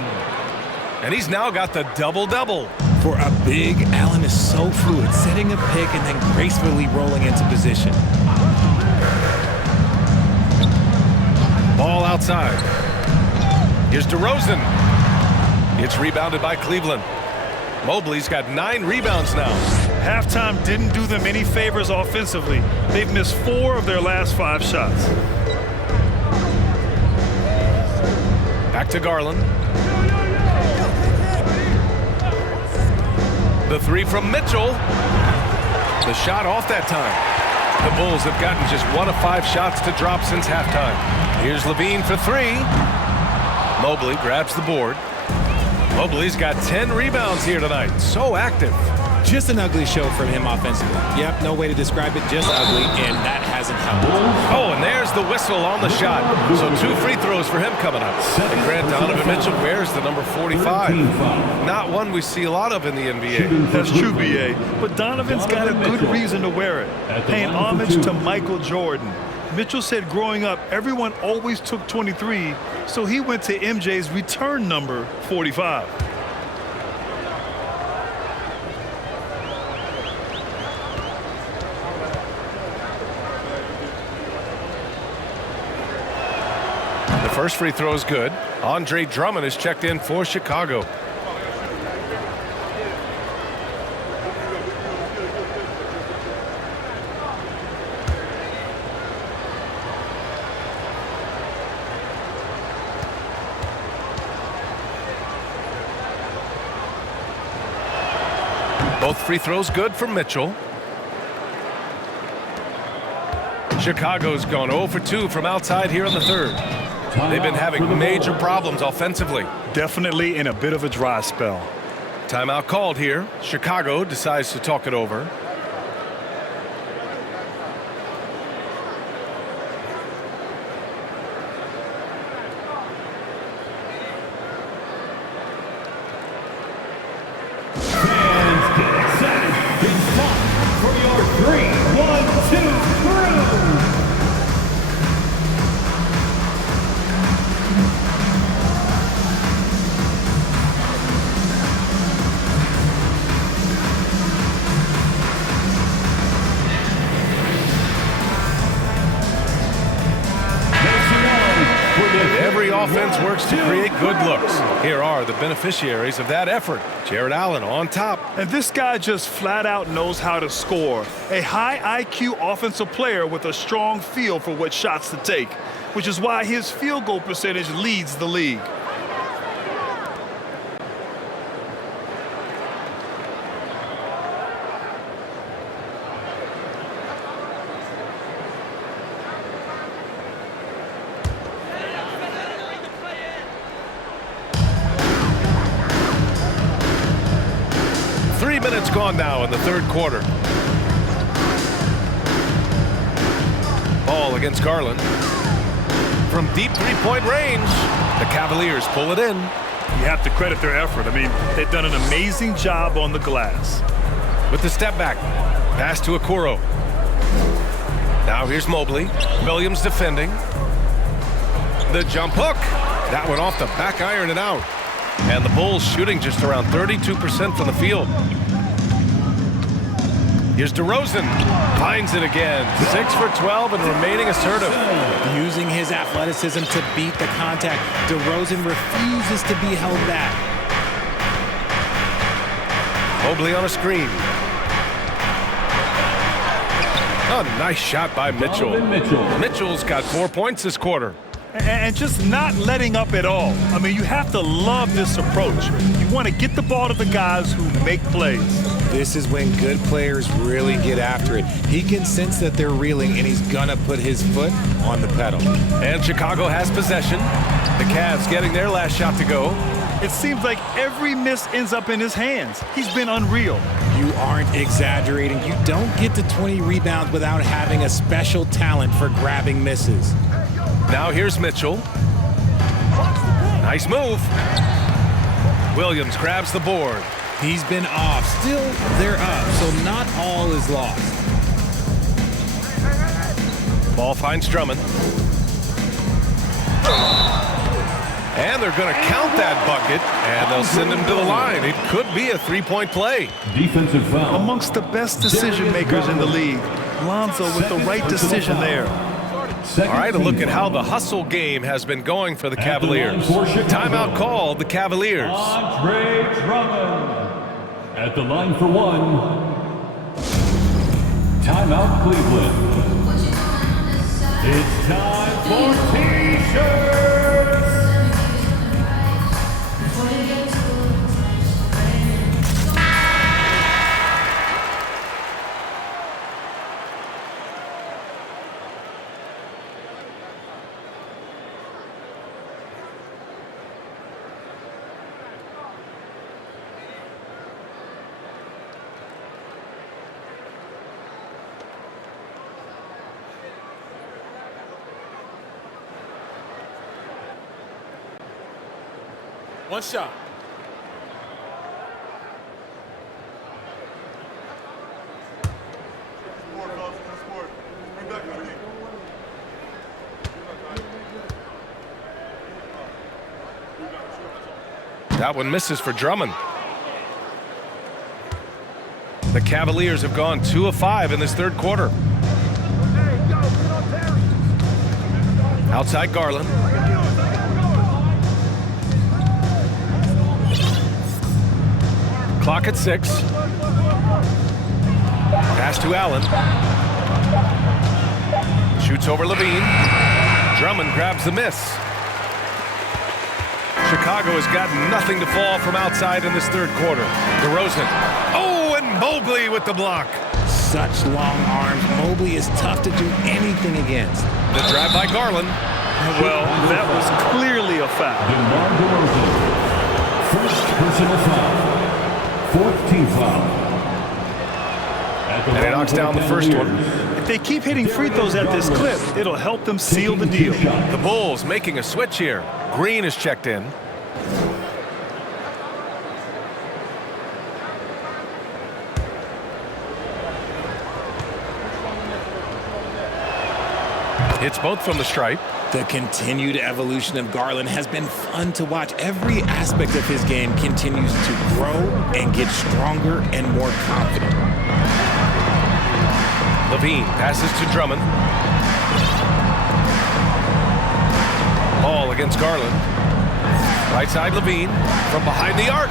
And he's now got the double-double. For a big, Allen is so fluid, setting a pick and then gracefully rolling into position. Ball outside. Here's DeRozan. It's rebounded by Cleveland. Mobley's got 9 rebounds now. Halftime didn't do them any favors offensively. They've missed 4 of their last 5 shots. Back to Garland. The 3 from Mitchell. The shot off that time. The Bulls have gotten just 1 of 5 shots to drop since halftime. Here's Levine for 3. Mobley grabs the board. Mobley's got 10 rebounds here tonight. So active. Just an ugly show from him offensively. Yep, no way to describe it, just ugly, and that hasn't helped. Oh, and there's the whistle on the shot. So 2 free throws for him coming up. And Grant Donovan Mitchell wears the number 45. Not one we see a lot of in the NBA. That's true, B.A. But Donovan's got a good reason to wear it. Paying homage to Michael Jordan. Mitchell said growing up, everyone always took 23, so he went to MJ's return number 45. The first free throw is good. Andre Drummond is checked in for Chicago. Both free throws good for Mitchell. Chicago's gone 0 for 2 from outside here in the third. They've been having major problems offensively. Definitely in a bit of a dry spell. Timeout called here. Chicago decides to talk it over. Every offense works to create good looks. Here are the beneficiaries of that effort. Jared Allen on top. And this guy just flat out knows how to score. A high IQ offensive player with a strong feel for what shots to take, which is why his field goal percentage leads the league. Minutes gone now in the third quarter. Ball against Garland. From deep three-point range, the Cavaliers pull it in. You have to credit their effort. I mean, they've done an amazing job on the glass. With the step back, pass to Okoro. Now here's Mobley. Williams defending. The jump hook. That went off the back iron and out. And the Bulls shooting just around 32% from the field. Here's DeRozan. Finds it again. 6 for 12 and remaining assertive. Using his athleticism to beat the contact, DeRozan refuses to be held back. Mobley on a screen. A nice shot by Mitchell. Mitchell's got 4 points this quarter. and just not letting up at all. I mean, you have to love this approach. You want to get the ball to the guys who make plays. This is when good players really get after it. He can sense that they're reeling, and he's going to put his foot on the pedal. And Chicago has possession. The Cavs getting their last shot to go. It seems like every miss ends up in his hands. He's been unreal. You aren't exaggerating. You don't get to 20 rebounds without having a special talent for grabbing misses. Now here's Mitchell. Nice move. Williams grabs the board. He's been off. Still, they're up, so not all is lost. Ball finds Drummond. And they're going to count that bucket, and they'll send him to the line. It could be a three-point play. Defensive foul. Amongst the best decision makers in the league, Lonzo with the right decision there. All right, a look at how the hustle game has been going for the Cavaliers. Timeout called the Cavaliers. Andre Drummond at the line for one. Timeout Cleveland. It's time for T-shirts. One shot. That one misses for Drummond. The Cavaliers have gone 2 of 5 in this third quarter. Outside Garland. Clock at 6. Pass to Allen. Shoots over Levine. Drummond grabs the miss. Chicago has got nothing to fall from outside in this third quarter. DeRozan. Oh, and Mobley with the block. Such long arms. Mobley is tough to do anything against. The drive by Garland. Well, that was clearly a foul. DeMar DeRozan. First personal foul. Fourth team foul. And he knocks down the first one. If they keep hitting free throws at this clip, it'll help them seal the deal. The Bulls making a switch here. Green is checked in. Hits both from the stripe. The continued evolution of Garland has been fun to watch. Every aspect of his game continues to grow and get stronger and more confident. Levine passes to Drummond. Ball against Garland. Right side Levine from behind the arc.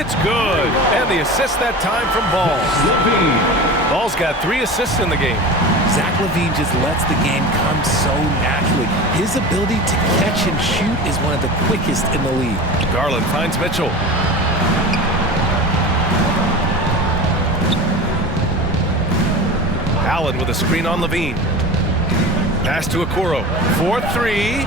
It's good. And the assist that time from Ball. Levine. Ball's got 3 assists in the game. Zach LaVine just lets the game come so naturally. His ability to catch and shoot is one of the quickest in the league. Garland finds Mitchell. Allen with a screen on Levine. Pass to Okoro. 4-3.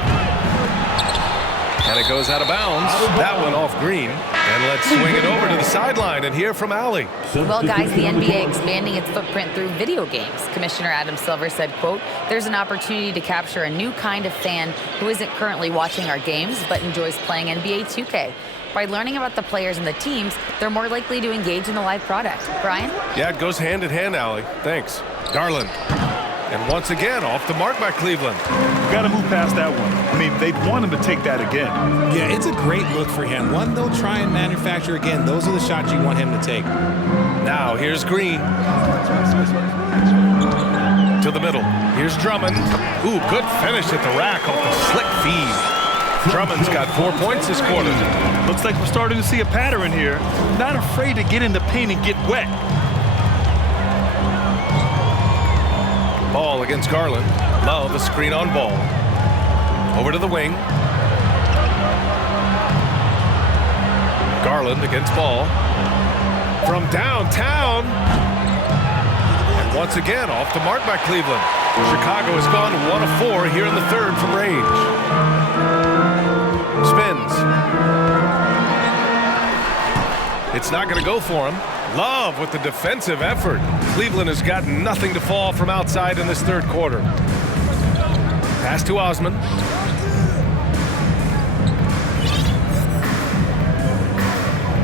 And it goes out of bounds. That one off Green. And let's swing it over to the sideline and hear from Allie. Well, guys, the NBA expanding its footprint through video games. Commissioner Adam Silver said, quote, "There's an opportunity to capture a new kind of fan who isn't currently watching our games but enjoys playing NBA 2K. By learning about the players and the teams, they're more likely to engage in the live product." Brian? Yeah, it goes hand in hand, Allie. Thanks. Garland. And once again, off the mark by Cleveland. Got to move past that one. I mean, they'd want him to take that again. Yeah, it's a great look for him. One they'll try and manufacture again. Those are the shots you want him to take. Now, here's Green. To the middle. Here's Drummond. Ooh, good finish at the rack off the slick feed. Drummond's got 4 points this quarter. Looks like we're starting to see a pattern here. Not afraid to get in the paint and get wet. Ball against Garland. Love a screen on Ball. Over to the wing. Garland against ball. From downtown. And once again, off the mark by Cleveland. Chicago has gone 1 of 4 here in the third from range. Spins. It's not going to go for him. Love with the defensive effort. Cleveland has got nothing to fall from outside in this third quarter. Pass to Osman.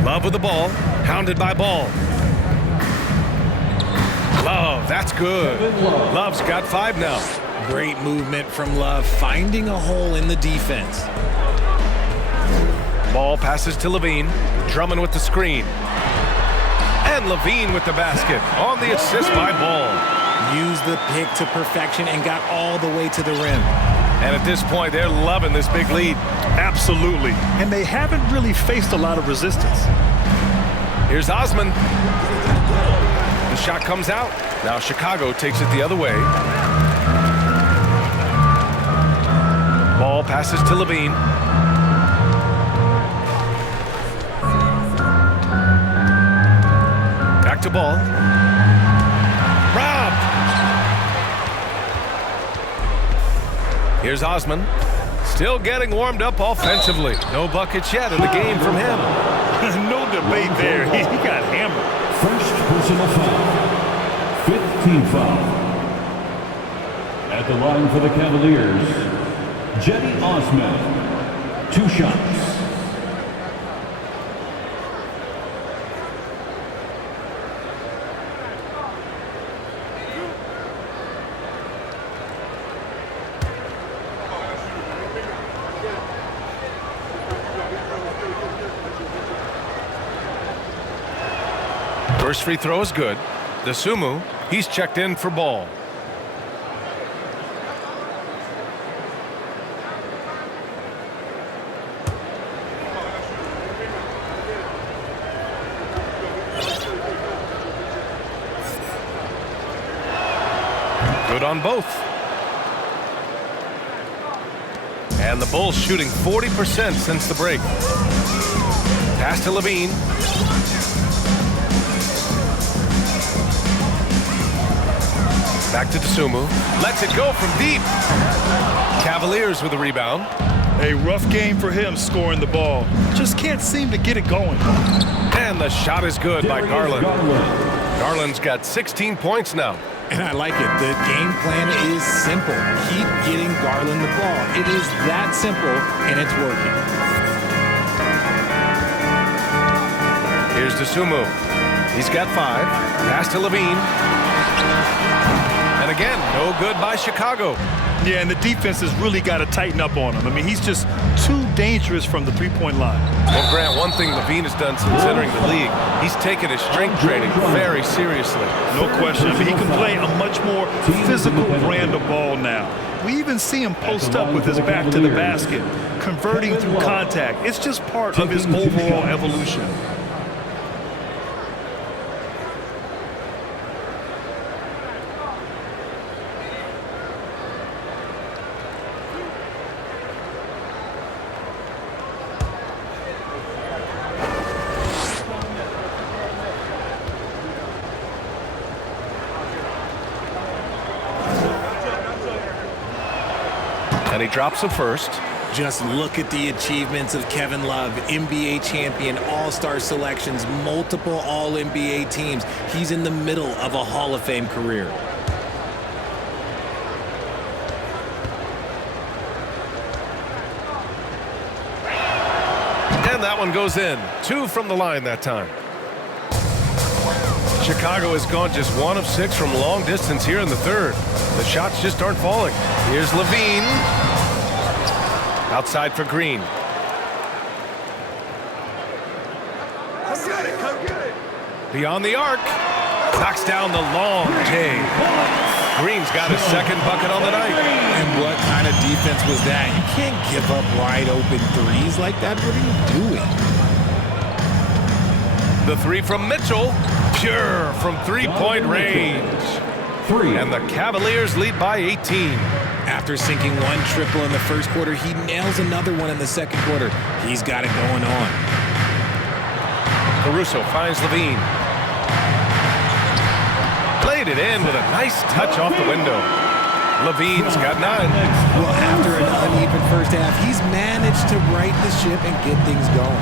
Love with the ball. Hounded by Ball. Love, that's good. Love's got 5 now. Great movement from Love, finding a hole in the defense. Ball passes to Levine. Drummond with the screen. And Levine with the basket on the assist by Ball. Used the pick to perfection and got all the way to the rim. And at this point, they're loving this big lead. Absolutely. And they haven't really faced a lot of resistance. Here's Osman. The shot comes out. Now Chicago takes it the other way. Ball passes to Levine. Back to Ball. Robbed. Here's Osman. Still getting warmed up offensively. No buckets yet in the game from him. No debate there. He got hammered. First personal foul. 15th foul. At the line for the Cavaliers, Cedi Osman. 2 shots. First free throw is good. Dosunmu, he's checked in for Ball. Good on both. And the Bulls shooting 40% since the break. Pass to Levine. Back to Dosunmu. Lets it go from deep. Cavaliers with the rebound. A rough game for him scoring the ball. Just can't seem to get it going. And the shot is good by Garland. Garland's got 16 points now. And I like it. The game plan is simple. Keep getting Garland the ball. It is that simple, and it's working. Here's Dosunmu. He's got 5. Pass to Levine. And again, no good by Chicago. Yeah, and the defense has really got to tighten up on him. I mean, he's just too dangerous from the three-point line. Well, Grant, one thing Levine has done since entering the league, he's taken his strength training very seriously. No question. I mean, he can play a much more physical brand of ball now. We even see him post up with his back to the basket, converting through contact. It's just part of his overall evolution. And he drops the first. Just look at the achievements of Kevin Love, NBA champion, all-star selections, multiple all-NBA teams. He's in the middle of a Hall of Fame career. And that one goes in. 2 from the line that time. Chicago has gone just 1 of 6 from long distance here in the third. The shots just aren't falling. Here's Levine. Outside for Green. Beyond the arc. Knocks down the long J. Green's got his second bucket on the night. And what kind of defense was that? You can't give up wide open threes like that. What are you doing? The 3 from Mitchell. Pure from three-point range. 3. And the Cavaliers lead by 18. After sinking one triple in the first quarter, he nails another one in the second quarter. He's got it going on. Caruso finds Levine. Played it in with a nice touch off the window. Levine's got 9. Well, after an uneven first half, he's managed to right the ship and get things going.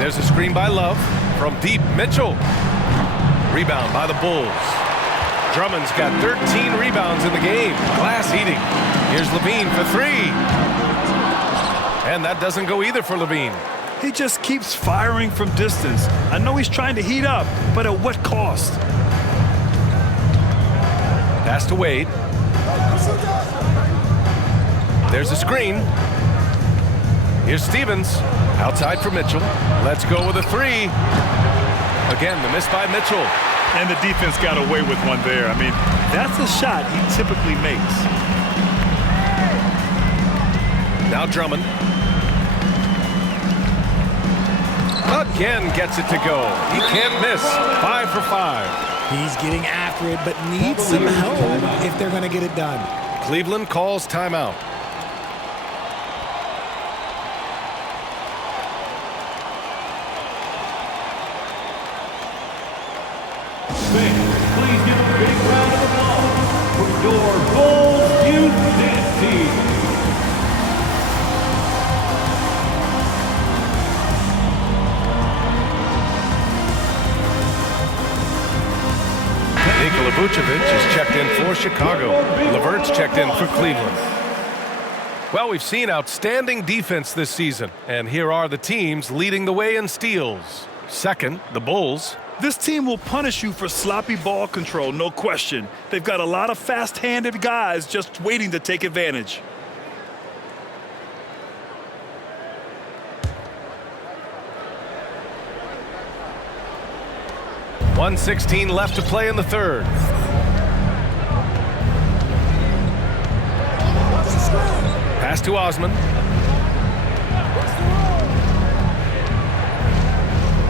There's a screen by Love from deep. Mitchell. Rebound by the Bulls. Drummond's got 13 rebounds in the game. Glass eating. Here's Levine for 3. And that doesn't go either for Levine. He just keeps firing from distance. I know he's trying to heat up, but at what cost? Pass to Wade. There's a screen. Here's Stevens. Outside for Mitchell. Let's go with a 3. Again, the miss by Mitchell. And the defense got away with one there. I mean, that's a shot he typically makes. Now Drummond. Again gets it to go. He can't miss. 5 for 5. He's getting after it, but needs some help if they're going to get it done. Cleveland calls timeout. Please give a big round of applause for your Bulls Youth Dance Team. Nikola Vucevic is checked in for Chicago. LeVert's checked in for Cleveland. Well, we've seen outstanding defense this season, and here are the teams leading the way in steals. Second, the Bulls. This team will punish you for sloppy ball control, no question. They've got a lot of fast-handed guys just waiting to take advantage. .116 left to play in the third. Pass to Osman.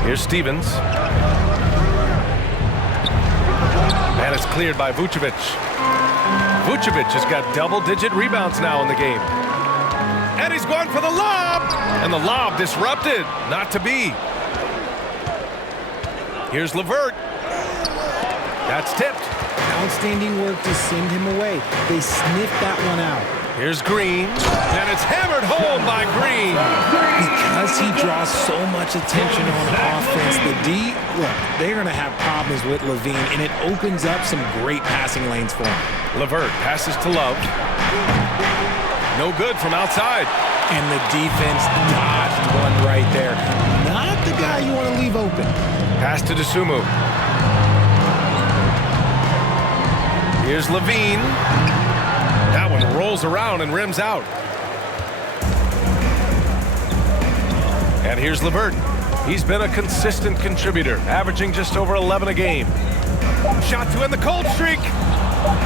Here's Stevens. And it's cleared by Vucevic. Vucevic has got double-digit rebounds now in the game. And he's going for the lob! And the lob disrupted. Not to be. Here's LeVert. That's tipped. Outstanding work to send him away. They sniffed that one out. Here's Green. And it's hammered home by Green. Because he draws so much attention on offense, the D, look, they're going to have problems with Levine, and it opens up some great passing lanes for him. LeVert passes to Love. No good from outside. And the defense dodged one right there. Not the guy you want to leave open. Pass to Dosunmu. Here's Levine. That one rolls around and rims out. And here's LeVert. He's been a consistent contributor, averaging just over 11 a game. Shot to end the cold streak.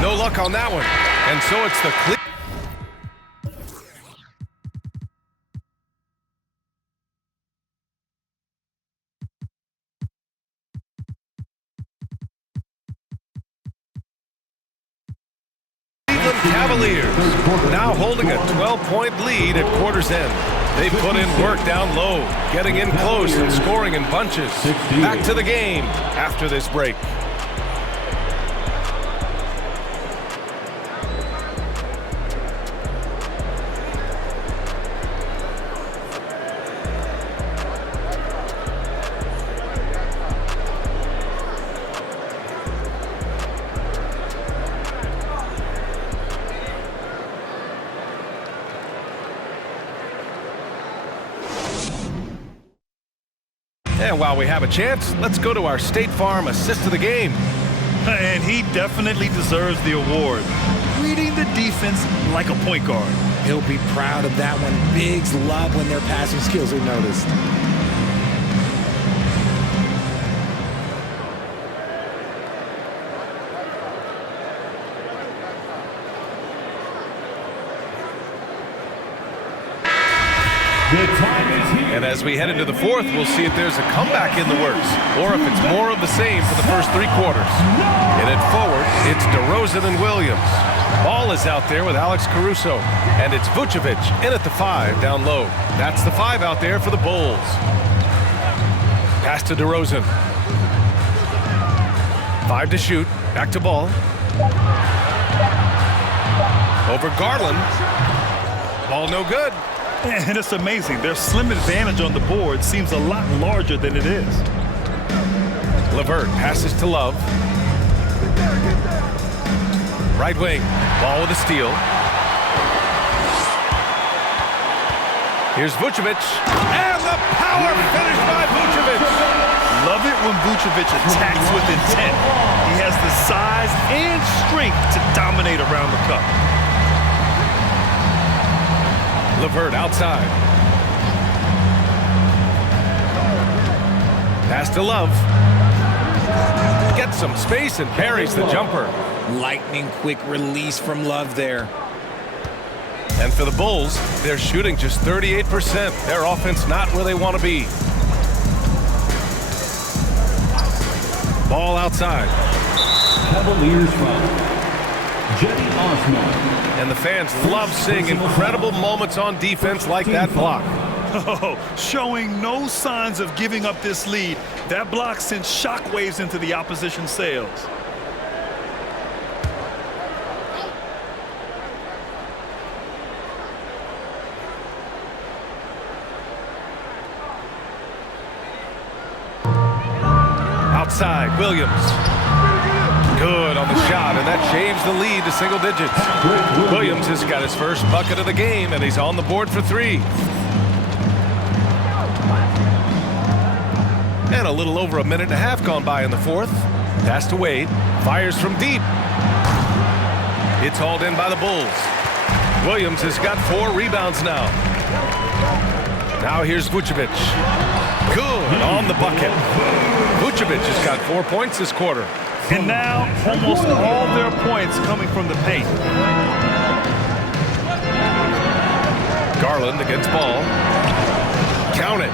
No luck on that one. And so it's the Cavaliers now holding a 12-point lead at quarter's end. They put in work down low, getting in close and scoring in bunches. Back to the game after this break. And while we have a chance, let's go to our State Farm assist of the game. And he definitely deserves the award. Reading the defense like a point guard. He'll be proud of that one. Bigs love when their passing skills are noticed. The Time is here. And as we head into the fourth, we'll see if there's a comeback in the works or if it's more of the same for the first 3 quarters. In it forward, it's DeRozan and Williams. Ball is out there with Alex Caruso. And it's Vucevic in at the 5 down low. That's the 5 out there for the Bulls. Pass to DeRozan. 5 to shoot. Back to ball. Over Garland. Ball no good. And it's amazing. Their slim advantage on the board seems a lot larger than it is. LeVert passes to Love. Right wing. Ball with a steal. Here's Vucevic. And the power finish by Vucevic. Love it when Vucevic attacks with intent. He has the size and strength to dominate around the cup. LeVert outside. Pass to Love. Gets some space and buries the jumper. Lightning quick release from Love there. And for the Bulls, they're shooting just 38%. Their offense not where they want to be. Ball outside. Cavaliers foul. Jetty Osman. And the fans love seeing incredible moments on defense like that block. Oh, showing no signs of giving up this lead. That block sent shockwaves into the opposition sails. Outside, Williams. Good on the shot, and that shaves the lead to single digits. Williams has got his first bucket of the game, and he's on the board for 3. And a little over a minute and a half gone by in the fourth. Pass to Wade. Fires from deep. It's hauled in by the Bulls. Williams has got 4 rebounds now. Now here's Vucevic. Good on the bucket. Vucevic has got 4 points this quarter. And now almost all their points coming from the paint. Garland against ball. Count it.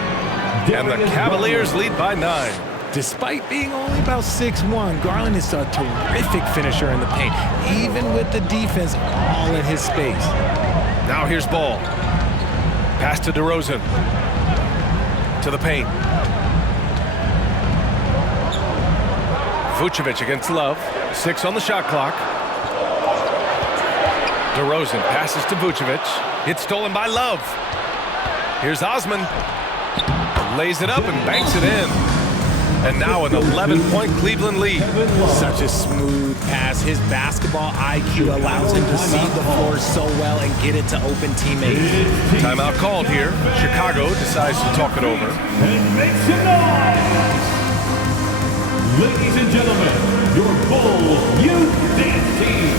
And the Cavaliers lead by 9. Despite being only about 6'1", Garland is a terrific finisher in the paint, even with the defense all in his space. Now here's ball. Pass to DeRozan. To the paint. Vucevic against Love. 6 on the shot clock. DeRozan passes to Vucevic. It's stolen by Love. Here's Osman. Lays it up and banks it in. And now an 11-point Cleveland lead. Such a smooth pass. His basketball IQ allows him to see the floor so well and get it to open teammates. Timeout called here. Chicago decides to talk it over. And make some noise. Ladies and gentlemen, your Bulls Youth Dance Team.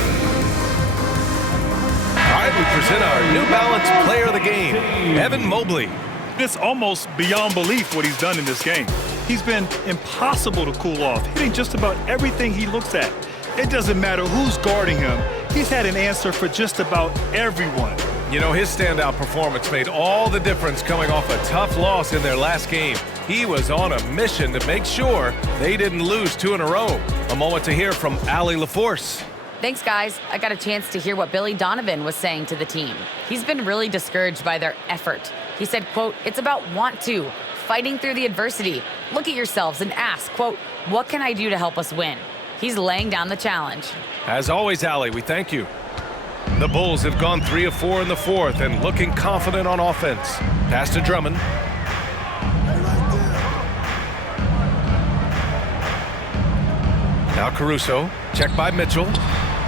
All right, we present our New Balance Player of the Game, Evan Mobley. It's almost beyond belief what he's done in this game. He's been impossible to cool off, hitting just about everything he looks at. It doesn't matter who's guarding him. He's had an answer for just about everyone. You know, his standout performance made all the difference coming off a tough loss in their last game. He was on a mission to make sure they didn't lose 2 in a row. A moment to hear from Allie LaForce. Thanks, guys. I got a chance to hear what Billy Donovan was saying to the team. He's been really discouraged by their effort. He said, quote, "It's about want to, fighting through the adversity. Look at yourselves and ask, quote, what can I do to help us win?" He's laying down the challenge. As always, Allie, we thank you. The Bulls have gone 3 of 4 in the fourth and looking confident on offense. Pass to Drummond. Now Caruso, checked by Mitchell.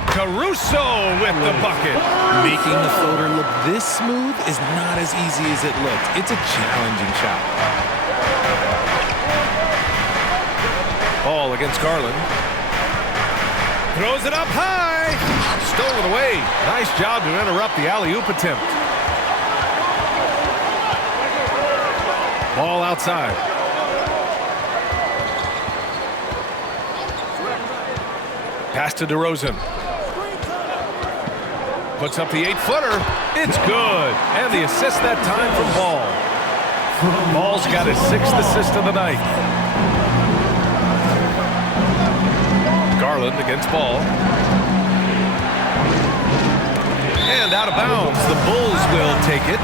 Caruso with the bucket. Making the floater look this smooth is not as easy as it looked. It's a challenging shot. Ball against Garland. Throws it up high. Stolen away. Nice job to interrupt the alley-oop attempt. Ball outside. Pass to DeRozan. Puts up the 8-footer. It's good. And the assist that time from Ball. Ball's got his 6th assist of the night. Garland against Ball. And out of bounds. The Bulls will take it.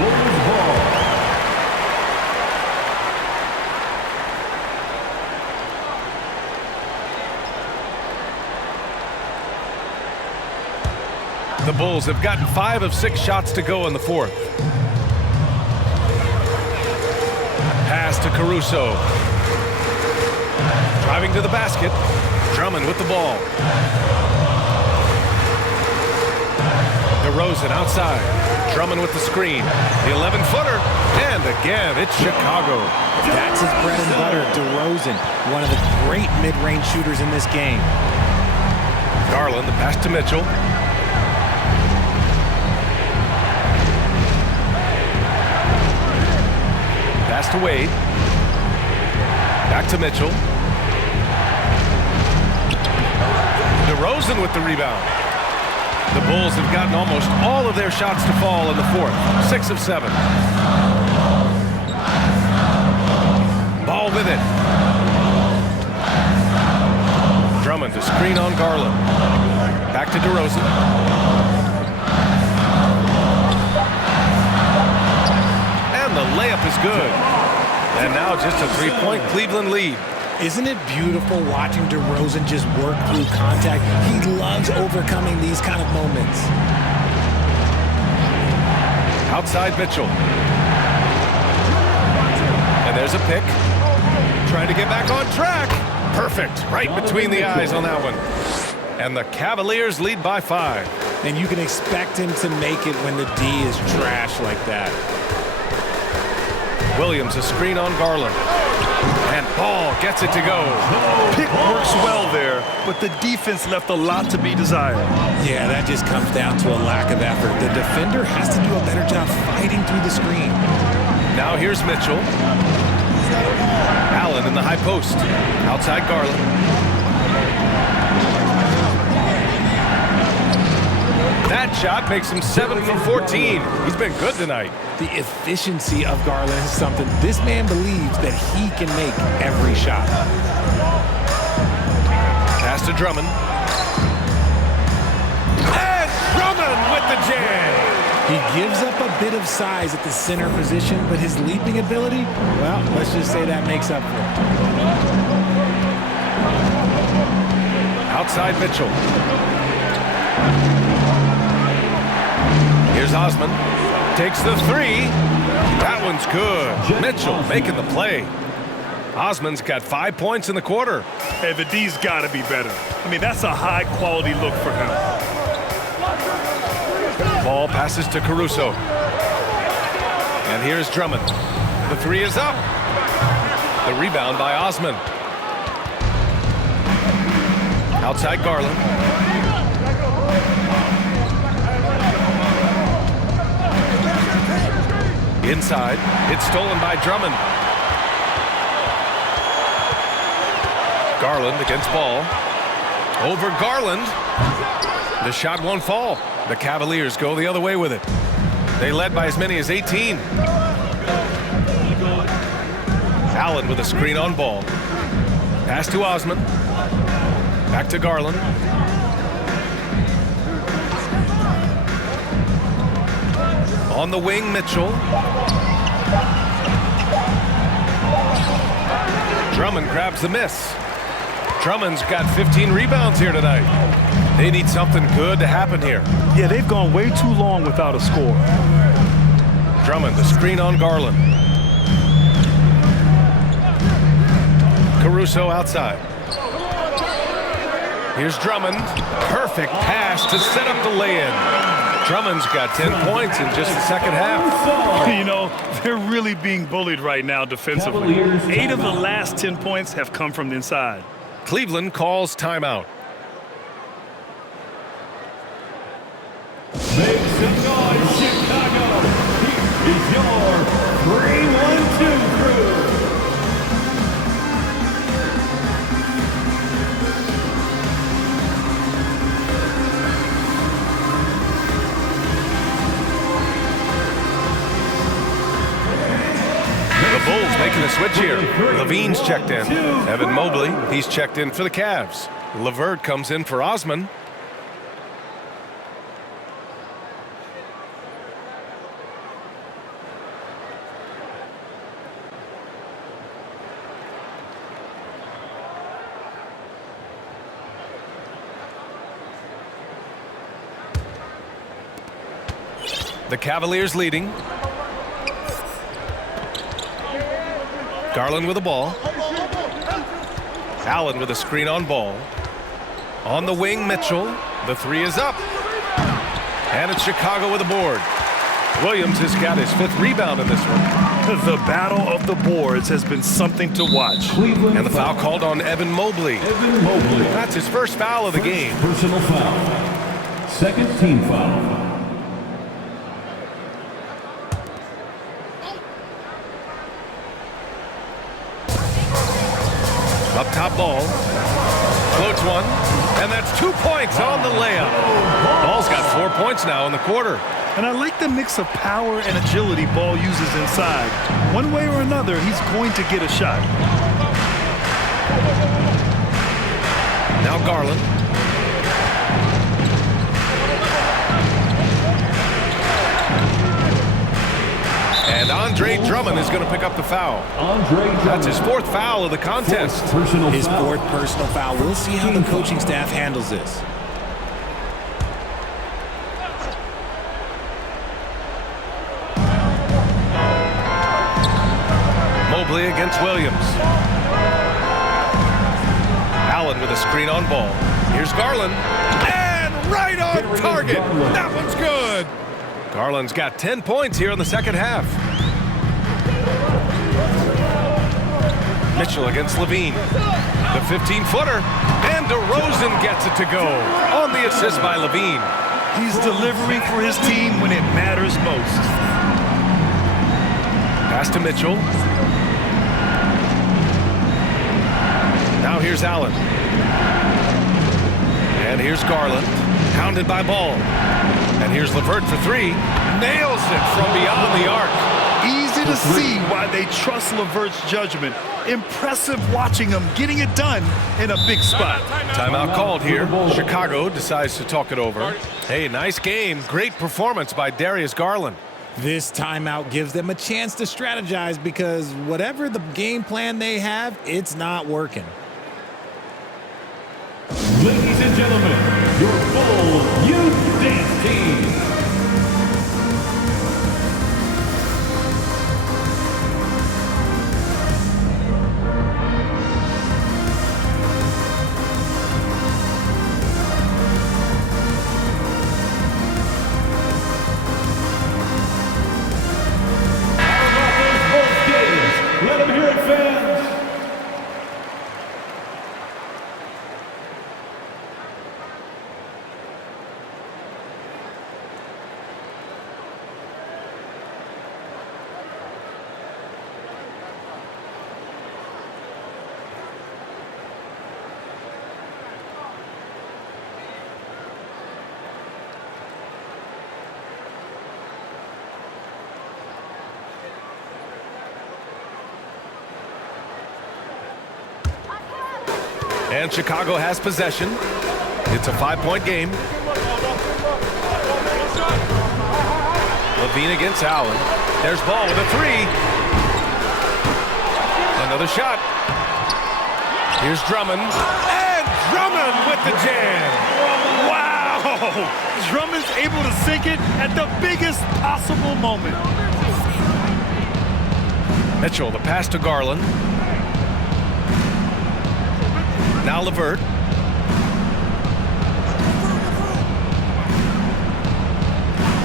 The Bulls have gotten 5 of 6 shots to go in the 4th. Pass to Caruso. Driving to the basket. Drummond with the ball. DeRozan outside. Drummond with the screen. The 11-footer. And again, it's Chicago. That's his bread and butter, DeRozan. One of the great mid-range shooters in this game. Garland, the pass to Mitchell. Pass to Wade. Back to Mitchell. DeRozan with the rebound. The Bulls have gotten almost all of their shots to fall in the 4th. 6 of 7. Ball with it. Drummond to screen on Garland. Back to DeRozan. And the layup is good. And now just a 3-point Cleveland lead. Isn't it beautiful watching DeRozan just work through contact? He loves overcoming these kind of moments. Outside Mitchell. And there's a pick. Trying to get back on track. Perfect. Right between the eyes on that one. And the Cavaliers lead by 5. And you can expect him to make it when the D is trash like that. Williams, a screen on Garland. And Ball gets it to go. Pick works well there, but the defense left a lot to be desired. Yeah, that just comes down to a lack of effort. The defender has to do a better job fighting through the screen. Now here's Mitchell. Allen in the high post. Outside Garland. That shot makes him 7 from 14. He's been good tonight. The efficiency of Garland is something this man believes that he can make every shot. Pass to Drummond. And Drummond with the jam. He gives up a bit of size at the center position, but his leaping ability, well, let's just say that makes up for it. Outside Mitchell. Here's Osman. Takes the 3. That one's good. Mitchell making the play. Osman's got 5 points in the quarter. Hey, the D's got to be better. I mean, that's a high-quality look for him. Ball passes to Caruso. And here's Drummond. The 3 is up. The rebound by Osman. Outside Garland. Inside. It's stolen by Drummond. Garland against Ball. Over Garland. The shot won't fall. The Cavaliers go the other way with it. They led by as many as 18. Allen with a screen on Ball. Pass to Osman. Back to Garland. On the wing, Mitchell. Drummond grabs the miss. Drummond's got 15 rebounds here tonight. They need something good to happen here. Yeah, they've gone way too long without a score. Drummond, the screen on Garland. Caruso outside. Here's Drummond. Perfect pass to set up the lay-in. Drummond's got 10 points in just the second half. You know, they're really being bullied right now defensively. 8 of the last 10 points have come from the inside. Cleveland calls timeout. Make some noise, Chicago. Here is your 3-1-2 crew. The Bulls making a switch here. Levine's checked in. Evan Mobley, he's checked in for the Cavs. LeVert comes in for Osman. The Cavaliers leading. Garland with the ball. Allen with a screen on ball. On the wing, Mitchell. The three is up. And it's Chicago with a board. Williams has got his 5th rebound in this one. The battle of the boards has been something to watch. And the foul called on Evan Mobley. Evan Mobley. That's his first foul of the game. Personal foul. Second team foul. Up top ball. Floats one. And that's 2 points on the layup. Ball's got 4 points now in the quarter. And I like the mix of power and agility Ball uses inside. One way or another, he's going to get a shot. Now Garland. And Andre Drummond is going to pick up the foul. That's his 4th foul of the contest. His 4th personal foul. We'll see how the coaching staff handles this. Mobley against Williams. Allen with a screen on ball. Here's Garland. And right on target. That one's good. Garland's got 10 points here in the second half. Mitchell against Levine. The 15-footer. And DeRozan gets it to go. On the assist by Levine. He's delivering for his team when it matters most. Pass to Mitchell. Now here's Allen. And here's Garland. Pounded by Ball. And here's LeVert for 3. Nails it from beyond the arc. Easy to see why they trust LeVert's judgment. Impressive watching him getting it done in a big spot. Timeout called here. Chicago decides to talk it over. Hey, nice game. Great performance by Darius Garland. This timeout gives them a chance to strategize because whatever the game plan they have, it's not working. Ladies and gentlemen, your full youth dance team. Let them hear it, fans. And Chicago has possession. It's a 5-point game. Levine against Allen. There's Ball with a 3. Another shot. Here's Drummond. And Drummond with the jam. Wow! Drummond's able to sink it at the biggest possible moment. Mitchell, the pass to Garland. Now LeVert.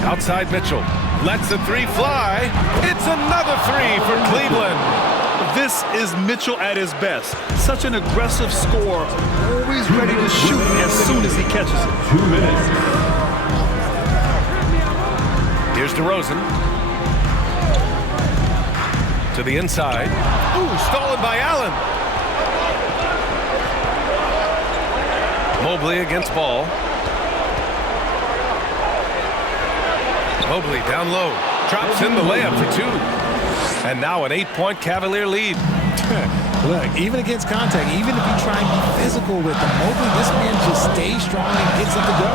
Outside Mitchell. Lets the 3 fly. It's another 3 for Cleveland. This is Mitchell at his best. Such an aggressive scorer, always ready to shoot as soon as he catches it. 2 minutes. Here's DeRozan. To the inside. Ooh, stolen by Allen. Mobley against Ball. Mobley down low. Drops in the layup for 2. And now an 8-point Cavalier lead. Look, even against contact, even if you try and be physical with them, Mobley, this man just stays strong and gets it to go.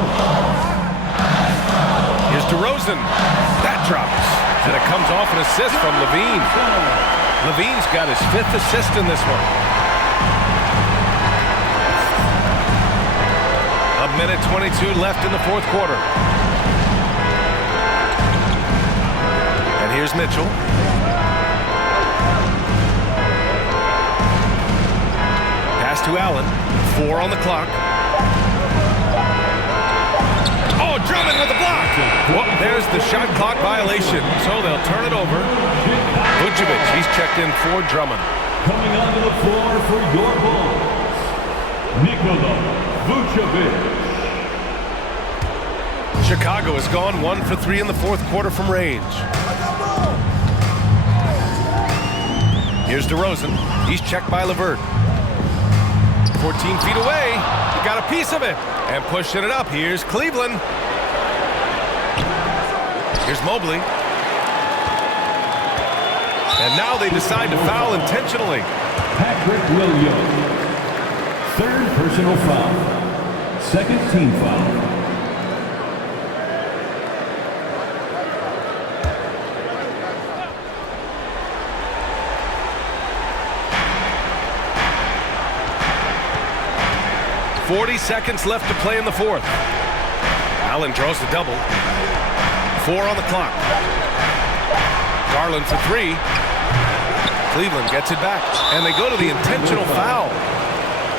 Here's DeRozan. That drops. And it comes off an assist from Levine. Levine's got his 5th assist in this one. A minute 22 left in the 4th quarter. And here's Mitchell. Pass to Allen. 4 on the clock. Oh, Drummond with the block. Well, there's the shot clock violation, so they'll turn it over. Vucevic, he's checked in for Drummond. Coming onto the floor for your Bulls, Nikola Vucevic. Chicago has gone 1 for 3 in the 4th quarter from range. Here's DeRozan. He's checked by LeVert. 14 feet away. He got a piece of it and pushing it up. Here's Cleveland. Here's Mobley. And now they decide to foul intentionally. Patrick Williams. 3rd personal foul. 2nd team foul. .40 seconds left to play in the 4th. Allen draws the double. 4 on the clock. Garland for 3. Cleveland gets it back. And they go to the intentional foul.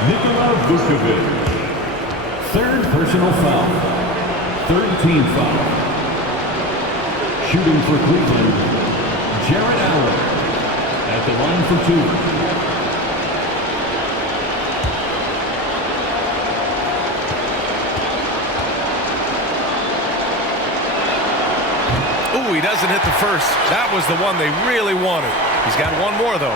Nikola Vucevic. 3rd personal foul. 3rd team foul. Shooting for Cleveland, Jarrett Allen. At the line for 2. Ooh, he doesn't hit the first. That was the one they really wanted. He's got one more, though.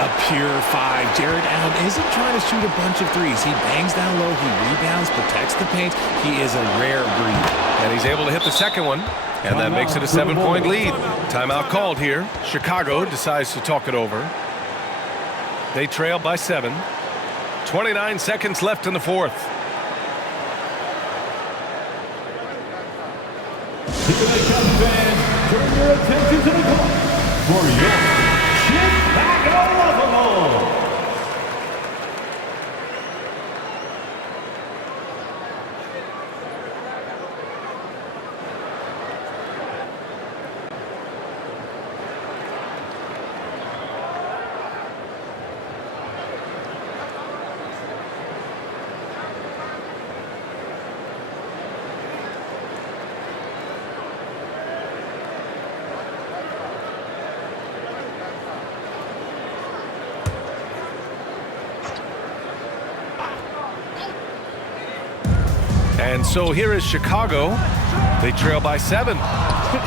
A pure 5. Jarrett Allen isn't trying to shoot a bunch of threes. He bangs down low, he rebounds, protects the paint. He is a rare breed. And he's able to hit the second one, and that makes it a 7-point lead. Timeout called here. Chicago decides to talk it over. They trail by 7. 29 seconds left in the 4th. Here they come, fans. Turn your attention to the court for your Chicago Bulls. And so here is Chicago. They trail by 7.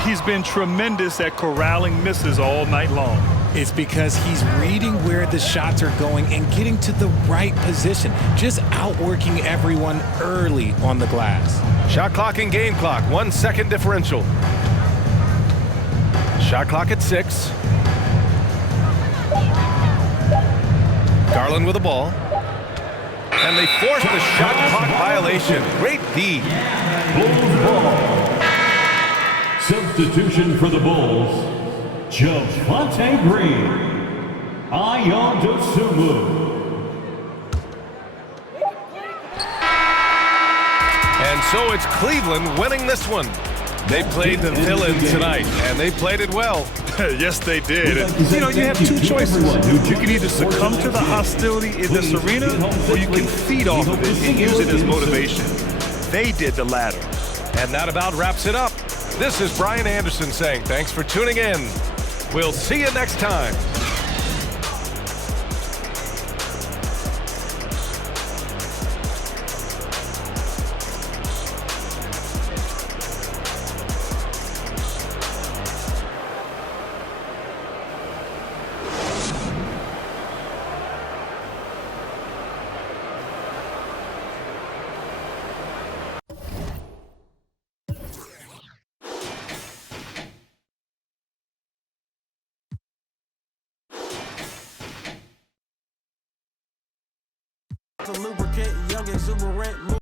He's been tremendous at corralling misses all night long. It's because he's reading where the shots are going and getting to the right position, just outworking everyone early on the glass. Shot clock and game clock, 1 second differential. Shot clock at 6. Garland with the ball. And they force the shot clock violation. Great D. Bulls ball. Substitution for the Bulls, Javonte Green, Ayo Dosunmu. And so it's Cleveland winning this one. They played the villain tonight, and they played it well. Yes, they did. And, you have 2 choices. You can either succumb to the hostility in this arena, or you can feed off of it and use it as motivation. They did the latter. And that about wraps it up. This is Brian Anderson saying thanks for tuning in. We'll see you next time. To lubricant, young exuberant.